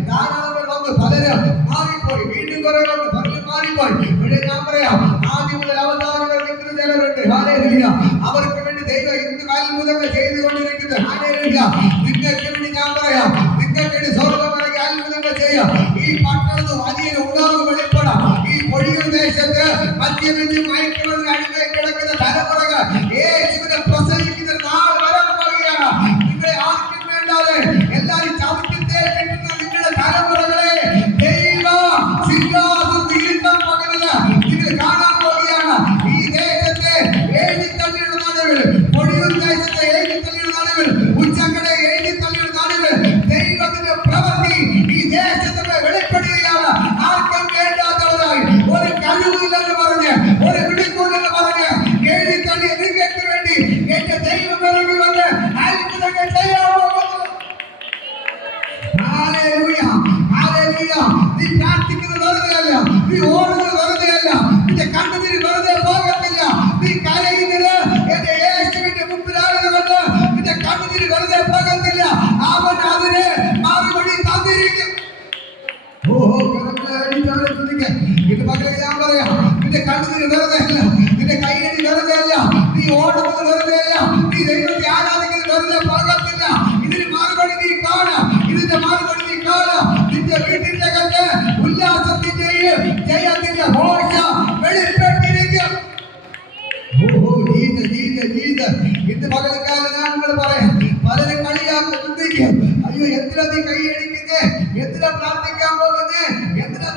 ധാരാളം പേർ വന്നു, പലരും മാറിപ്പോയി, വീണ്ടും കുറെ വന്നു, പലരും മാറിപ്പോയി. പക്ഷേ ഞാൻ പറയാം, ആദ്യം മുതൽ അവസാനം വരെ നിൽക്കുന്ന ചിലരുണ്ട്. ഹല്ലേലൂയ. അവർക്ക് വേണ്ടി ദൈവം ഇന്ന് അത്ഭുതങ്ങൾ ചെയ്തുകൊണ്ടിരിക്കുന്നത്. ഹല്ലേലൂയ. നിങ്ങൾക്ക് വേണ്ടി ഞാൻ പറയാം, നിങ്ങൾക്ക് വേണ്ടി സ്വർഗ്ഗം ഇറങ്ങി അത്ഭുതങ്ങൾ ചെയ്യാം. ഈ പട്ടണത്ത് വലിയ ഉണർവ് വെളിപ്പെടാം. ഈ പൊഴിയൂർ ദേശത്ത് മദ്യപിച്ച് മയക്കുമരുന്നിന് അടിമയായി കിടക്കുന്ന തലമുറകൾ യേശുവിനെ പ്രസംഗിക്കുന്ന നാൾ വരാൻ പോവുകയാണ്. നിങ്ങളെ ആർക്കും വേണ്ടാതെ എല്ലാവരും ചവിട്ടി തേച്ചിട്ടുന്ന നിങ്ങളുടെ തലമുറകളെ ദൈവ സിംഹാസനത്തിൽ ഇരുത്താൻ പോകുന്നത് നിങ്ങൾ കാണാൻ പോവുകയാണ്. ഈ ദേശത്തെ എഴുതിത്തള്ളിയുടെ നാടുകൾ, പൊഴിയൂർ ദേശത്തെ എഴുതിത്തള്ളിയുടെ നാടുകൾ, ഉച്ചക്കടെ എഴുതിത്തള്ളിയുടെ നാടുകൾ, ദൈവത്തിന്റെ പ്രവൃത്തി ഈ ദേശത്തെ വെളിപ്പെടുകയാണ്. ആർക്കും വേണ്ടാത്തവരായി, ഒരു കഴിവില്ലെന്ന് പറഞ്ഞ്, ഒരു പിടിക്കൂടെന്ന് പറഞ്ഞ് എഴുതിത്തള്ളിയ നിങ്ങൾക്ക് വേണ്ടി എന്റെ ദൈവം ഇറങ്ങി വന്ന് അത്ഭുതങ്ങൾ ചെയ്യാൻ പോകുന്നു. ഹല്ലേലൂയ. ഹല്ലേലൂയ. നീ പ്രാർത്ഥിക്കുന്നത് വെറുതെയല്ല, നീ ഓടുന്നത് വെറുതെയല്ല, നിന്റെ കണ്ണുനീർ വെറുതെ പോകത്തില്ല. നീ കരയുന്നത് എന്റെ യേശുവിന്റെ മുമ്പിലായതുകൊണ്ട് നിന്റെ കണ്ണുനീർ വെറുതെ പോകത്തില്ല. അവൻ അതിന് മറുപടി തന്നിരിക്കും. ഇത് പകരം ഞാൻ പറയാം, നിന്റെ കണ്ണുനീർ വെറുതെയല്ല, നിന്റെ കൈയടി വെറുതെയല്ല, നീ ഓടുന്നത് വെറുതെയല്ല, നീ ദൈവത്തെ ആരാധിക്കുന്നത് വെറുതെ പോകത്തില്ല. ഇതിന് മറുപടി നീ കാണാം, ഇതിന്റെ മറുപടി നീ കാണാം. നിന്റെ വീട്ടിന്റെ കണ്ട് ഉല്ലാസത്തിന്റെയും ജയത്തിന്റെ ഘോഷ വെളിപ്പെട്ടിരിക്കും. ഇന്ന് പകൽക്കാലം ഞാൻ നിങ്ങൾ പറയാം, പലരും കളിയാക്കി ചിന്തിക്കും, അയ്യോ എന്തിനാ നീ കൈയടിക്കുന്നേ, എന്തിനാ പ്രാർത്ഥിക്കാൻ പോകുന്നേ, എന്തിനാ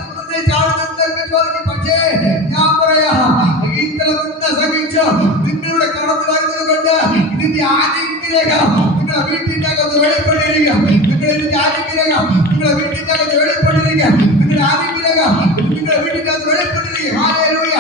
ചാടുന്നതൊക്കെ ചോദിക്കും. പക്ഷേ ഞാൻ പറയാ, ഇത്ര നിന്ന സഹിച്ചു നിങ്ങളുടെ കടന്നു വരുന്നത് കൊണ്ട് ഇതിന്റെ അനുഗ്രഹം നിങ്ങളുടെ വീട്ടിന്റെ അകത്ത് വെളിപ്പെട്ടിരിക്കുക. നിങ്ങൾ ഇതിന്റെ അനുഗ്രഹം നിങ്ങളുടെ വീട്ടിന്റെ അകത്ത് വെളിപ്പെട്ടിരിക്കുക. നിങ്ങളുടെ അനുഗ്രഹം നിങ്ങളുടെ വീട്ടിന്റെ അകത്ത് വെളിപ്പെട്ടിരിക്കുക. ഹല്ലേലൂയ.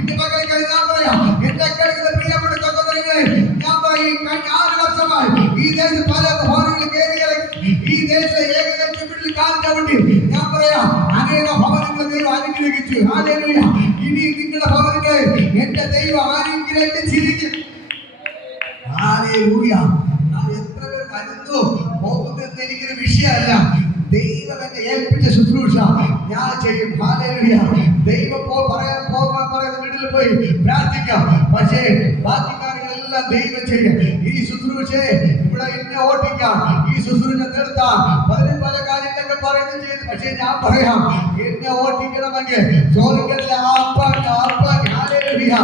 ഇന്ന് പകൽക്കാലം ഞാൻ പറയാം, എന്റെ കേൾക്കുന്ന പ്രിയപ്പെട്ട സഹോദരങ്ങളെ, ഞാൻ പറയും, ഈ കഴിഞ്ഞ 6 വർഷമായി ഈ ദേശത്ത് പല ഭവനങ്ങളിൽ കയറി ഇറങ്ങി, ഈ ദേശത്തെ ഏകദേശം വീട്ടിൽ കാലിന്റെ വേണ്ടി ഞാൻ പറയാം, അനേക ഭവനങ്ങൾ ദൈവം അനുഗ്രഹിച്ചു. ഹല്ലേലൂയ. ഇനി നിങ്ങളുടെ ഭവനങ്ങളെ എന്റെ ദൈവം അനുഗ്രഹിച്ചിരിക്കും. ഹല്ലേലൂയ. ഞാൻ എത്ര പേർ കരുതു പോകുന്നത് എനിക്കൊരു വിഷയമല്ല. ദൈവം എന്നെ ഏൽപ്പിച്ച ശുശ്രൂഷ ഞാൻ ചെയ്യും. ഹല്ലേലൂയ. ദൈവം പോകാൻ പറയുന്ന വീട്ടിൽ പോയി പ്രാർത്ഥിക്കാം. പക്ഷേ ബാക്കി കാര്യങ്ങളെല്ലാം ദൈവം ചെയ്യും. ഈ ശുശ്രൂഷയെ ഇവിടെ എന്നെ ഓട്ടിക്കാം, ഈ ശുശ്രൂഷ നിർത്താം, പലരും പല കാര്യങ്ങളൊക്കെ പറയുകയും ചെയ്തു. പക്ഷേ ഞാൻ പറയാം, എന്നെ ഓട്ടിക്കണമെങ്കിൽ സ്വർഗ്ഗത്തിലെ ഹല്ലേലൂയ,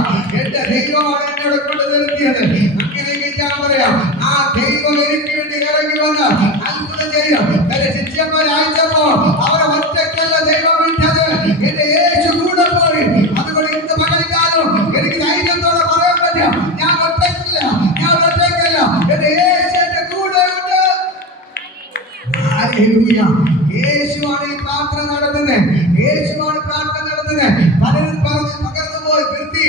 എന്റെ ദൈവമാണ് എന്നോട് കൊണ്ട് നിർത്തിയത്. അങ്ങനെയെങ്കിൽ ഞാൻ പറയാം, ആ ദൈവം എനിക്ക് വേണ്ടി ഇറങ്ങി വന്ന് അത്ഭുതം ചെയ്യും. ശിഷ്യന്മാരെ അയച്ചപ്പോ അവരെ ഒറ്റക്കല്ല ദൈവം വിട്ടത്, എന്റെ യേശു കൂടെ പോയി. അതുകൊണ്ട് ഇന്ന് പകൽക്കാലം എനിക്ക് ധൈര്യത്തോടെ പറയാൻ പറ്റും, ഞാൻ ഒറ്റക്കില്ല, ഞാൻ ഒറ്റക്കല്ല, എന്റെ യേശു എന്റെ കൂടെ ഉണ്ട്. ഹല്ലേലൂയ. യേശുവാണ് ഈ പ്രാർത്ഥന നടത്തുന്നത്, യേശുവാണ് പ്രാർത്ഥന നടത്തുന്നത്. പലരും പറഞ്ഞ് പകർന്നു പോയി നിർത്തി,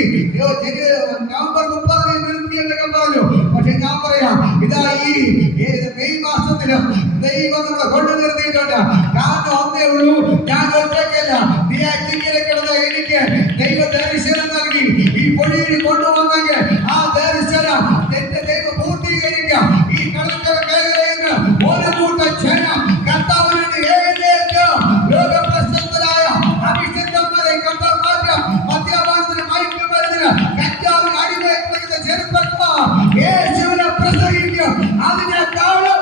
നവംബർ 30 നിർത്തി എന്നൊക്കെ പറഞ്ഞു. പക്ഷെ ഞാൻ പറയാം, ഇതാ ഈ മെയ് മാസത്തില് ദൈവം നമ്മളെ കൊണ്ടു നിർത്തിയിട്ടുണ്ട്. കാരണം ഒന്നേ ഉള്ളൂ, ഞാൻ ഒറ്റയ്ക്കല്ല. നീ ഇങ്ങനെ കിടന്ന എനിക്ക് ദൈവ ദർശനം നൽകി ഈ പൊഴിയിൽ കൊണ്ടുവന്നെങ്കിൽ ആ ദർശനം എന്റെ ദൈവം പൂർത്തീകരിക്കാം. ഈ കടൽക്കര മേഖലയിൽ ഒരു കൂട്ടം ജനം കർത്താവിന് എഴുന്നേറ്റ് ലോകപ്രശസ്തരായ അഭിഷിക്തന്മാരെ കർത്താവ് മാറ്റാം. മദ്യപാനത്തിന്, മയക്കുമരുന്നിന്, കഞ്ചാവിന് അടിമയാക്കുന്ന ചെറുപ്പക്കാർ യേശുവിനെ പ്രസംഗിക്കും. അതിനേക്കാളും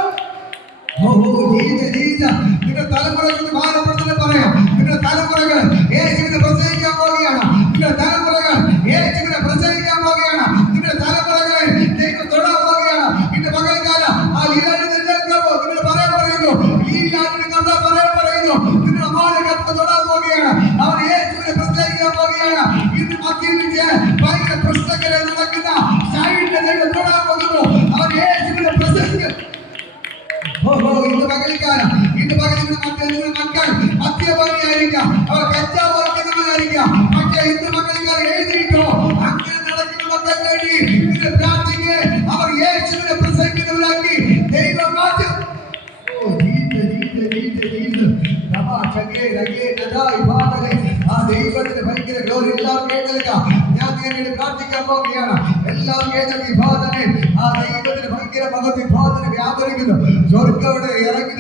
നിങ്ങളുടെ തലമുറകൾക്ക് ഭാരപ്പെടുന്നത് പറയാം. നിങ്ങളുടെ തലമുറകൾ യേശുവിനെ പ്രസംഗിക്കാൻ പോവുകയാണ്. ഇങ്ങനെ നടക്കുന്ന ഷൈനിന്റെ ദൈവം തൊടാൻ പോകുന്നു. അവൻ യേശുവിന്റെ പ്രസംഗം ഇന്ന് പകലിക്കാണ്. ഇന്ന് പകലിന് മക്കൾ മദ്യപാനിയായിരിക്കാം, അവർ കഞ്ചാവ് വയ്ക്കുന്നവരായിരിക്കാം. പക്ഷേ ഇന്ന് പകലിക്കാർ എഴുതിയിട്ടോ അങ്ങനെ നടക്കുന്ന മക്കൾക്ക് വേണ്ടി ഇന്ന് പ്രാർത്ഥിക്ക്. അവർ യേശുവിനെ പ്രസംഗിക്കുന്നവരാക്കി ദൈവം മാറ്റും. ആ ദൈവത്തിന് ഭയങ്കര ഗ്ലോറി. എല്ലാവരും കേൾക്കുക. ഞാൻ വേണ്ടി പ്രാർത്ഥിക്കാൻ പോവുകയാണ്. എല്ലാവരും കേൾക്കുക. ആ ദൈവത്തിന് ഭയങ്കര മഹത്വം വ്യാപരിക്കുന്നു. സ്വർഗ്ഗവിടെ ഇറങ്ങി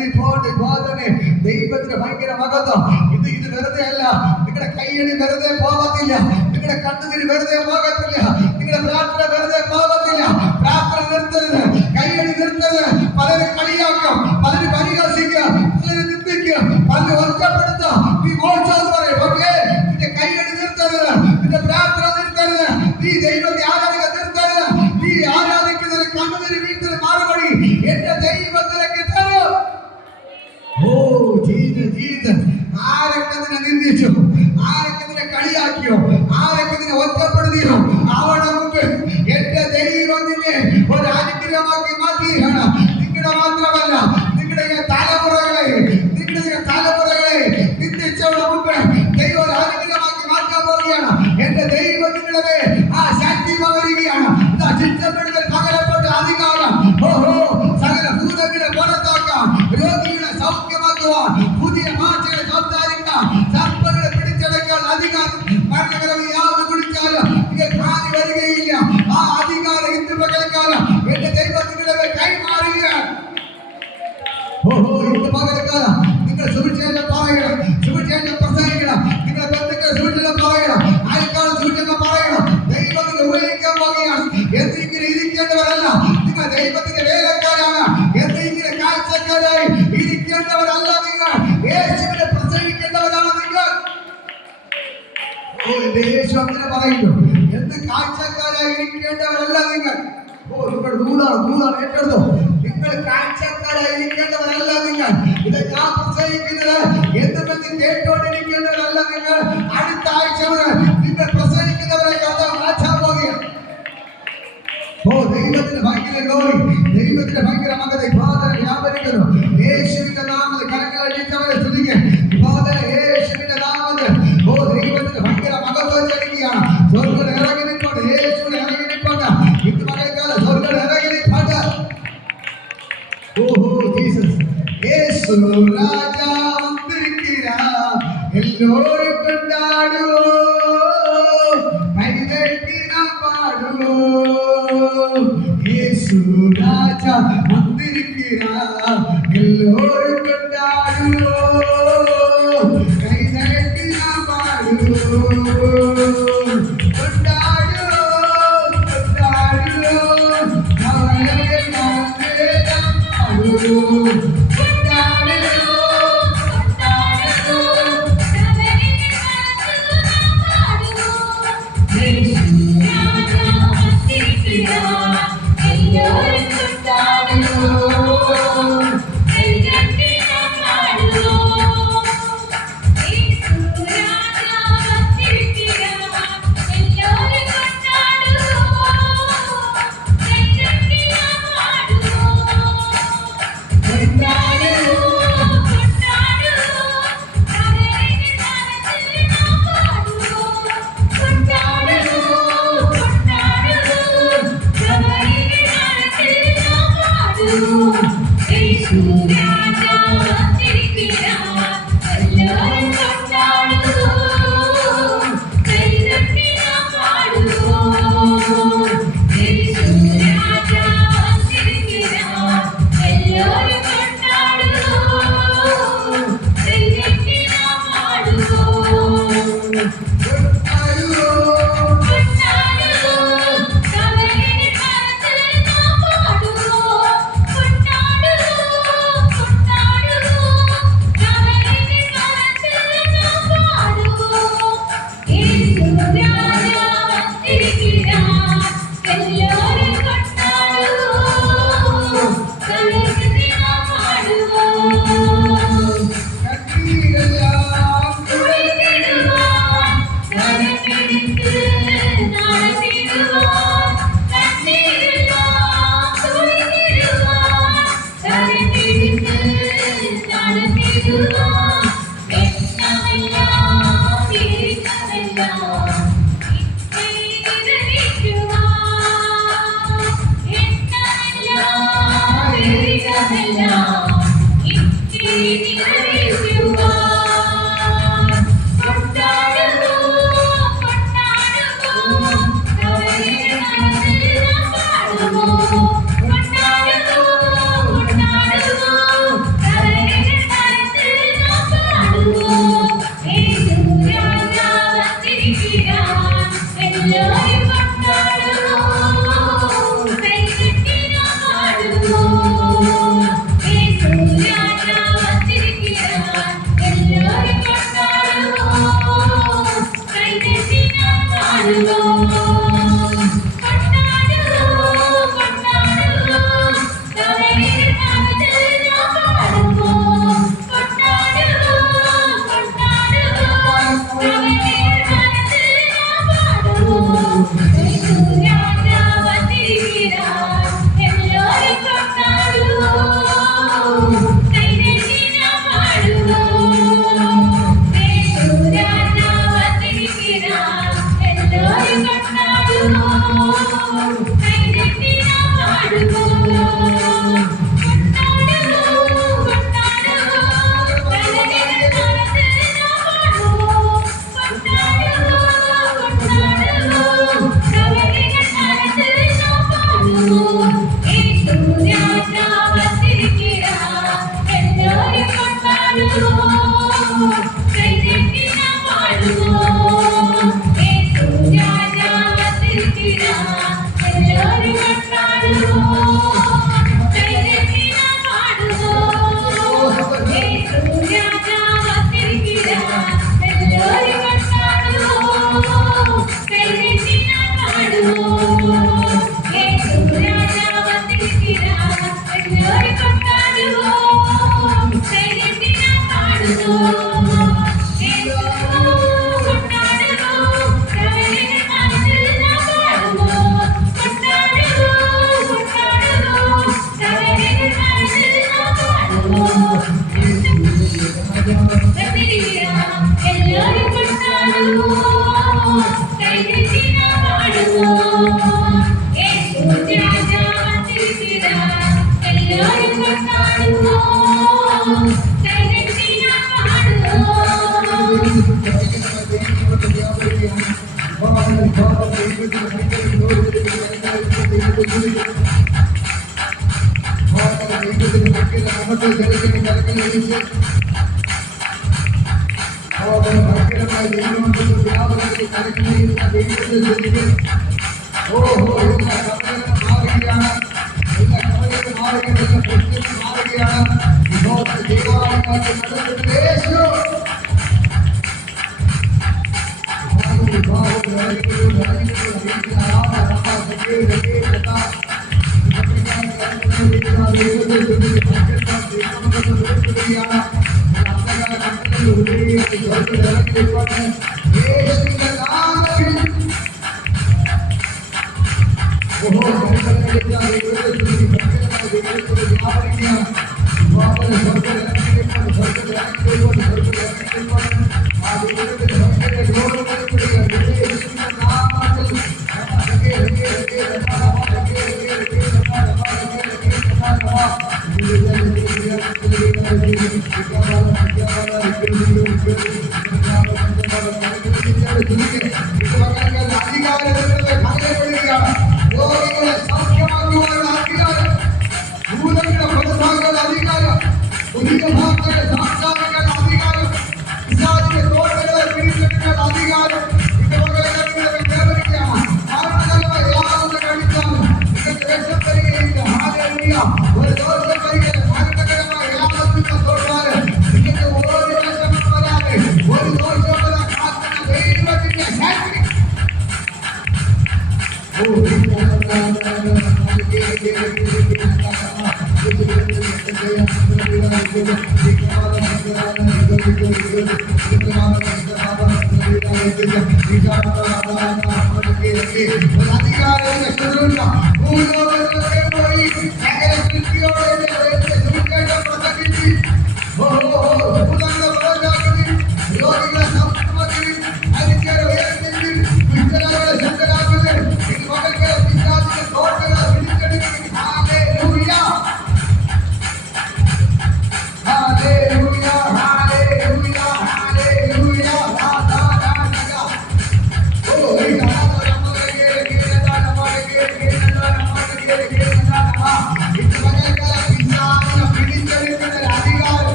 ദൈവത്തിന് ഭയങ്കര മഹത്വം. ഇത് വെറുതെ അല്ല. നിങ്ങളുടെ കൈയടി വെറുതെ പോകത്തില്ല. നിങ്ങളുടെ കണ്ണുനീര് വെറുതെ പോകത്തില്ല. നിങ്ങളുടെ പ്രാർത്ഥന വെറുതെ പോകത്തില്ല. പ്രാർത്ഥന നിർത്തരുത്, കൈയടി നിർത്തരുത്. പലരും കളിയാക്കാം, പലരും പരിഹസിക്കുക, പലരും നിന്ദിക്കുക, പലരും ഒറ്റപ്പെടുത്തുക. നീ മോശമെന്ന് പറയും. പക്ഷേ നിന്റെ കൈയടി നിർത്തരുത്, നിന്റെ പ്രാർത്ഥന നിർത്തരുത്, നീ ദൈവത്തെ ആരാധിക നിർത്തരുത്. നീ ആരാധിക്കുന്നതിന് കണ്ണുനീര് വീട്ടിൽ മറുപടി എന്റെ ദൈവത്തിലേക്ക് തരും. Oh Jesus. ആരൊക്കെ നിന്നെ നിന്ദിച്ചു, ആരൊക്കെ നിന്നെ കളിയാക്കിയോ, ആരൊക്കെ നിന്നെ ഒറ്റപ്പെടുത്തിയോ, അവിടെ മുമ്പ് എന്റെ ദൈവം നിന്നെ ഒരു അനുഗ്രഹമാക്കി മാറ്റിയാണ്. നിങ്ങളുടെ മാത്രമല്ല, നിങ്ങളുടെ തലമുറകളെ നിന്ദിച്ചവരുടെ മുമ്പ് ദൈവം ഒരു അനുഗ്രഹമാക്കി മാറ്റാൻ പോവുകയാണ്. എന്റെ ദൈവം നിങ്ങളുടെ ആ ശക്തി പകരുകയാണ്. ശിക്ഷപ്പെടുത്തൽ പകരപ്പെട്ട അധികാരം സകല ഭൂതങ്ങളെ പുറത്താക്കാം, രോഗികളെ സൗഖ്യമാക്കുവാൻ, പുതിയ ഭാഷകളെ സംസാരിക്കാം, സർപ്പങ്ങളെ പിടിച്ചടക്കാൻ അധികാരം. മരണകരമായി യാതൊരു പിടിച്ചാലും ഹാനി വരികയില്ല. ആ അധികാരം ഇന്ന് പകരക്കാലം എന്റെ ദൈവത്തിനുള്ളവരെ കൈമാറുകയാണ്. ഇന്ന് പകരക്കാലം നിങ്ങൾ സുവിശേഷം പറയണം, സുവിശേഷം പ്രസംഗിക്കണം, നിങ്ങളുടെ ബന്ധുക്കളെ സുവിശേഷം പറയണം, അയൽക്കാരുടെ സുവിശേഷം പറയണം. ദൈവത്തിന് ഉപയോഗിക്കാൻ പോകുകയാണ്. എന്തെങ്കിലും ഇരിക്കേണ്ടവരല്ല, നിങ്ങൾ ദൈവത്തിന്റെ വേലക്കാരാണ്. എന്തെങ്കിലും കാഴ്ചക്കാരായി ഇരിക്കേണ്ടവരല്ല നിങ്ങൾ, യേശുവിനെ പ്രസംഗിക്കേണ്ടവരാണ് നിങ്ങൾ. യേശു അങ്ങനെ പറയുന്നു. എന്ത് കാഴ്ചക്കാരായി ഇരിക്കേണ്ടവരല്ല നിങ്ങൾ. നിങ്ങൾ ദൂതാണ് ഏറ്റെടുത്തോ. നിങ്ങൾ കാഴ്ചക്കാരായി ഇരിക്കേണ്ടവരല്ല നിങ്ങൾ. ഇത് ഞാൻ പ്രസംഗിക്കുന്നത് എന്തുമെന്ന് കേട്ടോണ്ടിരിക്കേണ്ടവരല്ല നിങ്ങൾ. അടുത്ത ആഴ്ച നിങ്ങൾ പ്രസംഗിക്കുന്നവരെ കഥ മാറ്റാൻ പോകുകയാണ്. ദൈവത്തിന്റെ ഭയങ്കര ഗ്ലോറി, ദൈവത്തിന്റെ ഭയങ്കര മകത വ്യാപരിക്കുന്നു. യേശുവിന്റെ നാമത്തിൽ കരങ്ങളടിച്ചവരെ സ്തുതിക്കുക. യേശുവിന്റെ നാമത്തിൽ ദൈവത്തിന്റെ ഭയങ്കര മകത്വം ചലിക്കുകയാണ്. സ്വർഗ്ഗം ഇറങ്ങി നിൽപ്പുണ്ട്, യേശുവിനെ ഇറങ്ങി നിൽപ്പുണ്ട്. ഇന്ന് പകൽക്കാലം സ്വർഗ്ഗം ഇറങ്ങി നിൽപ്പുണ്ട്. ജീസസ് യേശു രാജാ വന്നിരിക്കുകയാണ്. എല്ലാവരും കൊണ്ടാടുവോ, കൈതട്ടി നാം പാടുവോ. യേശു രാജാ വന്നിരിക്കുകയാണ്. എല്ലാവരും കൊണ്ടാടുവോ, കൈതട്ടി നാം പാടുവോ. കൊണ്ടാടുവോ, കൊണ്ടാടുവോ, അവനെ നാം പാടുവോ.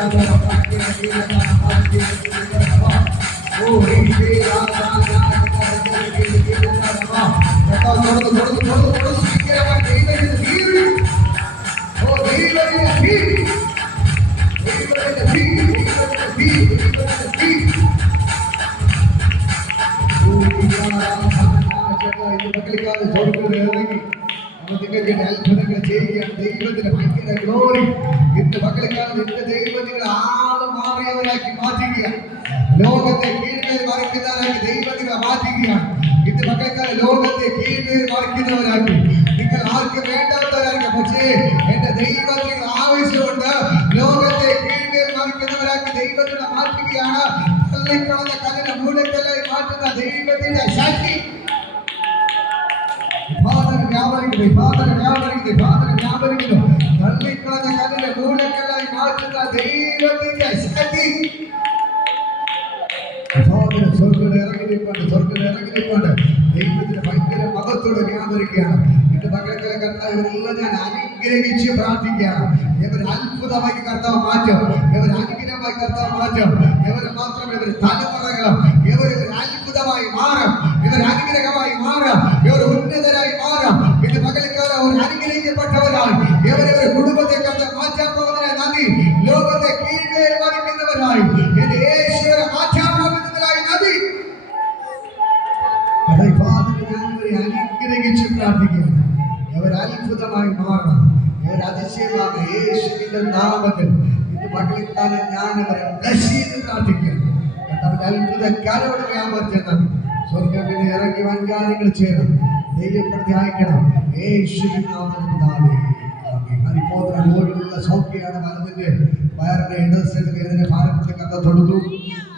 Oh, അനുഗ്രഹിക്കട്ടെ. അത്ഭുതങ്ങൾ ചെയ്യുകയാണ് ദൈവത്തിന്റെ ഭയങ്കര ഗ്ലോറി. ഇന്ന് പകൽക്കാലം നിന്റെ ദൈവം നിങ്ങളെ ആള് മാറിയവരാക്കി മാറ്റുകയാണ്. ലോകത്തെ കീഴ്മേൽ മറിക്കുന്നവരാക്കി ദൈവം നിങ്ങളെ മാറ്റുകയാണ്. ഇന്ന് പകൽക്കാലം ലോകത്തെ കീഴ്മേൽ മറിക്കുന്നവരാക്കി നിങ്ങൾ ആർക്ക് വേണ്ടാത്തവരാക്കി. പക്ഷേ എന്റെ ദൈവത്തിന് ആവശ്യമുണ്ട്. ലോകത്തെ കീഴ്മേൽ മറിക്കുന്നവരാക്കി ദൈവത്തിനെ മാറ്റുകയാണ്. തള്ളിക്കളഞ്ഞ കല്ലിനെ മൂലക്കല്ലായി മാറ്റുന്ന ദൈവത്തിന്റെ ശക്തി തള്ളിക്കളഞ്ഞ കല്ലിനെ മൂലക്കല്ലായി മാറ്റുന്ന ദൈവത്തിന്റെ ശക്തി സ്വർഗ്ഗം ഇറങ്ങിക്കൊണ്ട് ദൈവത്തിന്റെ ഭയങ്കര മഹത്വത്തോടെ വ്യാപരിക്കുകയാണ്. എന്റെ മക്കളെ കർത്താവെല്ലാം ഞാൻ അനുഗ്രഹിച്ച് പ്രാർത്ഥിക്കുകയാണ്. ഇവർ അത്ഭുതമായി കർത്താവ് മാറ്റും. ഇവർ അനുഗ്രഹമായി കർത്താവ് മാറ്റും. ഇവരെ മാത്രം ഇവർ തലമുറകളും ഇവർ അത്ഭുതമായി മാറും. ഇവർ അനുഗ്രഹമായി മാറും. ഇവർ ഉന്നതരായി മാറും. എന്റെ മകൾക്കാരെ അവർ അനുഗ്രഹിക്കപ്പെട്ടവരാണ്. ഇവരുടെ കുടുംബത്തെ കർത്താവ് മാറ്റാൻ പോകുന്നതിനെ നന്ദി. ലോകത്തെ കീഴ്മേൽ മറിക്കുന്നവരായി എന്റെ യേശുവിനെ മാറ്റാൻ പോകുന്നതിനായി നന്ദി. അനുഗ്രഹിച്ച് പ്രാർത്ഥിക്കുകയാണ്. അവർ അത്ഭുതമായി മാറണം. അവർ അതിശയമാകണം. യേശുവിന്റെ നാമത്തിൽ ഇന്ന് പകൽക്കാലം ഞാൻ അവരെ ബ്ലെസ് ചെയ്ത് പ്രാർത്ഥിക്കുകയാണ്. അത്ഭുത കാലോട് വ്യാപരിച്ചെന്നാണ്. സ്വർഗ്ഗത്തിൽ ഇറങ്ങി വൻകാര്യങ്ങൾ ചെയ്യണം. ദൈവപ്രതി അയക്കണം. യേശുവിൻ നാമത്തിൽ പിതാവേ ആമേൻ. അതിപ്പോത്ര രോഗികളുള്ള സൗഖ്യമാണ്. വലതിന്റെ വയറിന്റെ ഇടത് വേദന ഭാരപ്പെട്ട് കഥ തൊടുന്നു.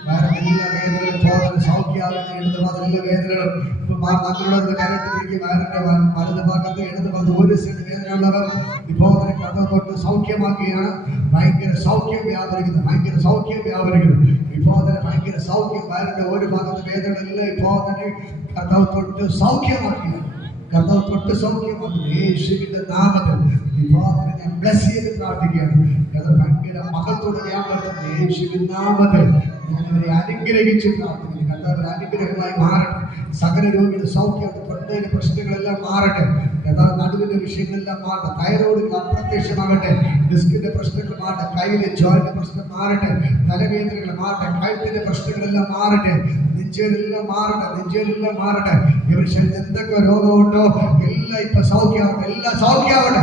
വയറിന്റെ എല്ലാ വേദനകളും തോന്നൽ സൗഖ്യമാകുന്ന ഇടത് ഭാഗം എല്ലാ വേദനകളും മക്കളുടെ കരട്ട് പിടിക്കും. വയറിന്റെ വലത് ഭാഗത്ത് ഇടത് ഭാഗത്ത് ഒരു സൈഡ് വേദനയുള്ളവർ ഇപ്പോൾ കഥ തൊട്ട് സൗഖ്യമാക്കുകയാണ്. ഭയങ്കര സൗഖ്യം വ്യാപരിക്കുന്നു. ഭയങ്കര സൗഖ്യം വ്യാപരിക്കുന്നു. ഇപ്പോൾ തന്നെ ഭയങ്കര സൗഖ്യം. വയറിന്റെ ഒരു ഭാഗത്ത് വേദനകളില്ല. ഇപ്പോൾ തന്നെ കഥ തൊട്ട് സൗഖ്യമാക്കുകയാണ്. കർത്താവ് തൊട്ട് സൗഖ്യമാക്കുന്നു. യേശുവിന്റെ നാമത്തിൽ ഇപ്പോൾ തന്നെ ഞാൻ ബ്ലെസ് ചെയ്ത് പ്രാർത്ഥിക്കുകയാണ്. ഭയങ്കര മഹത്വത്തോടെ ഞാൻ പറയുന്നത് യേശുവിൻ നാമത്തിൽ ഞാൻ അവരെ അനുഗ്രഹിച്ച് പ്രാർത്ഥിക്കുന്നു. കർത്താവ് അനുഗ്രഹമായി മാറട്ടെ. സകല രോഗിയുടെ സൗഖ്യം, തൊണ്ടയിലെ പ്രശ്നങ്ങളെല്ലാം മാറട്ടെ. കർത്താവ് നടുവിന്റെ വിഷയങ്ങളെല്ലാം മാറട്ടെ. തൈറോയിഡ് അപ്രത്യക്ഷമാകട്ടെ. ഡിസ്കിന്റെ പ്രശ്നങ്ങൾ മാറട്ടെ. കയ്യിലെ ജോയിന്റെ പ്രശ്നം മാറട്ടെ. തലവേദനകൾ മാറട്ടെ. കഴുത്തിന്റെ പ്രശ്നങ്ങളെല്ലാം മാറട്ടെ. നെഞ്ചേലെല്ലാം മാറട്ടെ. നെഞ്ചേലെല്ലാം മാറട്ടെ. ഇവർ ശരീരത്തിൽ എന്തൊക്കെ രോഗമുണ്ടോ എല്ലാം ഇപ്പൊ സൗഖ്യമാവട്ടെ. എല്ലാം സൗഖ്യമാവട്ടെ.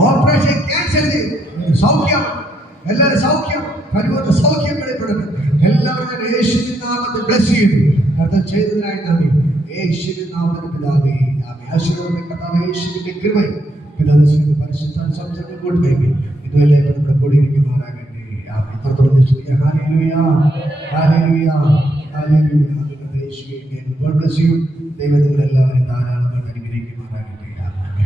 ഓപ്പറേഷൻ ക്യാൻസൽ ചെയ്ത് സൗഖ്യം. എല്ലാവരും സൗഖ്യം. പരിപൂർണ്ണ സൗഖ്യം വെളിപ്പെടുന്നു. എല്ലാവരും യേശുവിൻ നാമത്തിൽ ബ്ലെസ് ചെയ്തു. കർത്താവ് ചെയ്തതിനായി നന്ദി. യേശുവിൻ നാമത്തിൽ പിതാവേ ആമേൻ. ആശീർവാദം കർത്താവ് യേശുവിന്റെ കൃപയും പിതാവിന്റെ പരിശുദ്ധ സംസർഗം കൊണ്ടുപോയി ഇതുവരെ നമ്മുടെ കൂടിയിരിക്കുമാറാകട്ടെ. ആമേൻ. ഇത്രത്തോളം ഹല്ലേലൂയ ഹല്ലേലൂയ ഹല്ലേലൂയ. യേശുവിനെ God bless you. ദൈവം നിങ്ങളെല്ലാവരെയും ധാരാളം അനുഗ്രഹിക്കുമാറാകട്ടെ.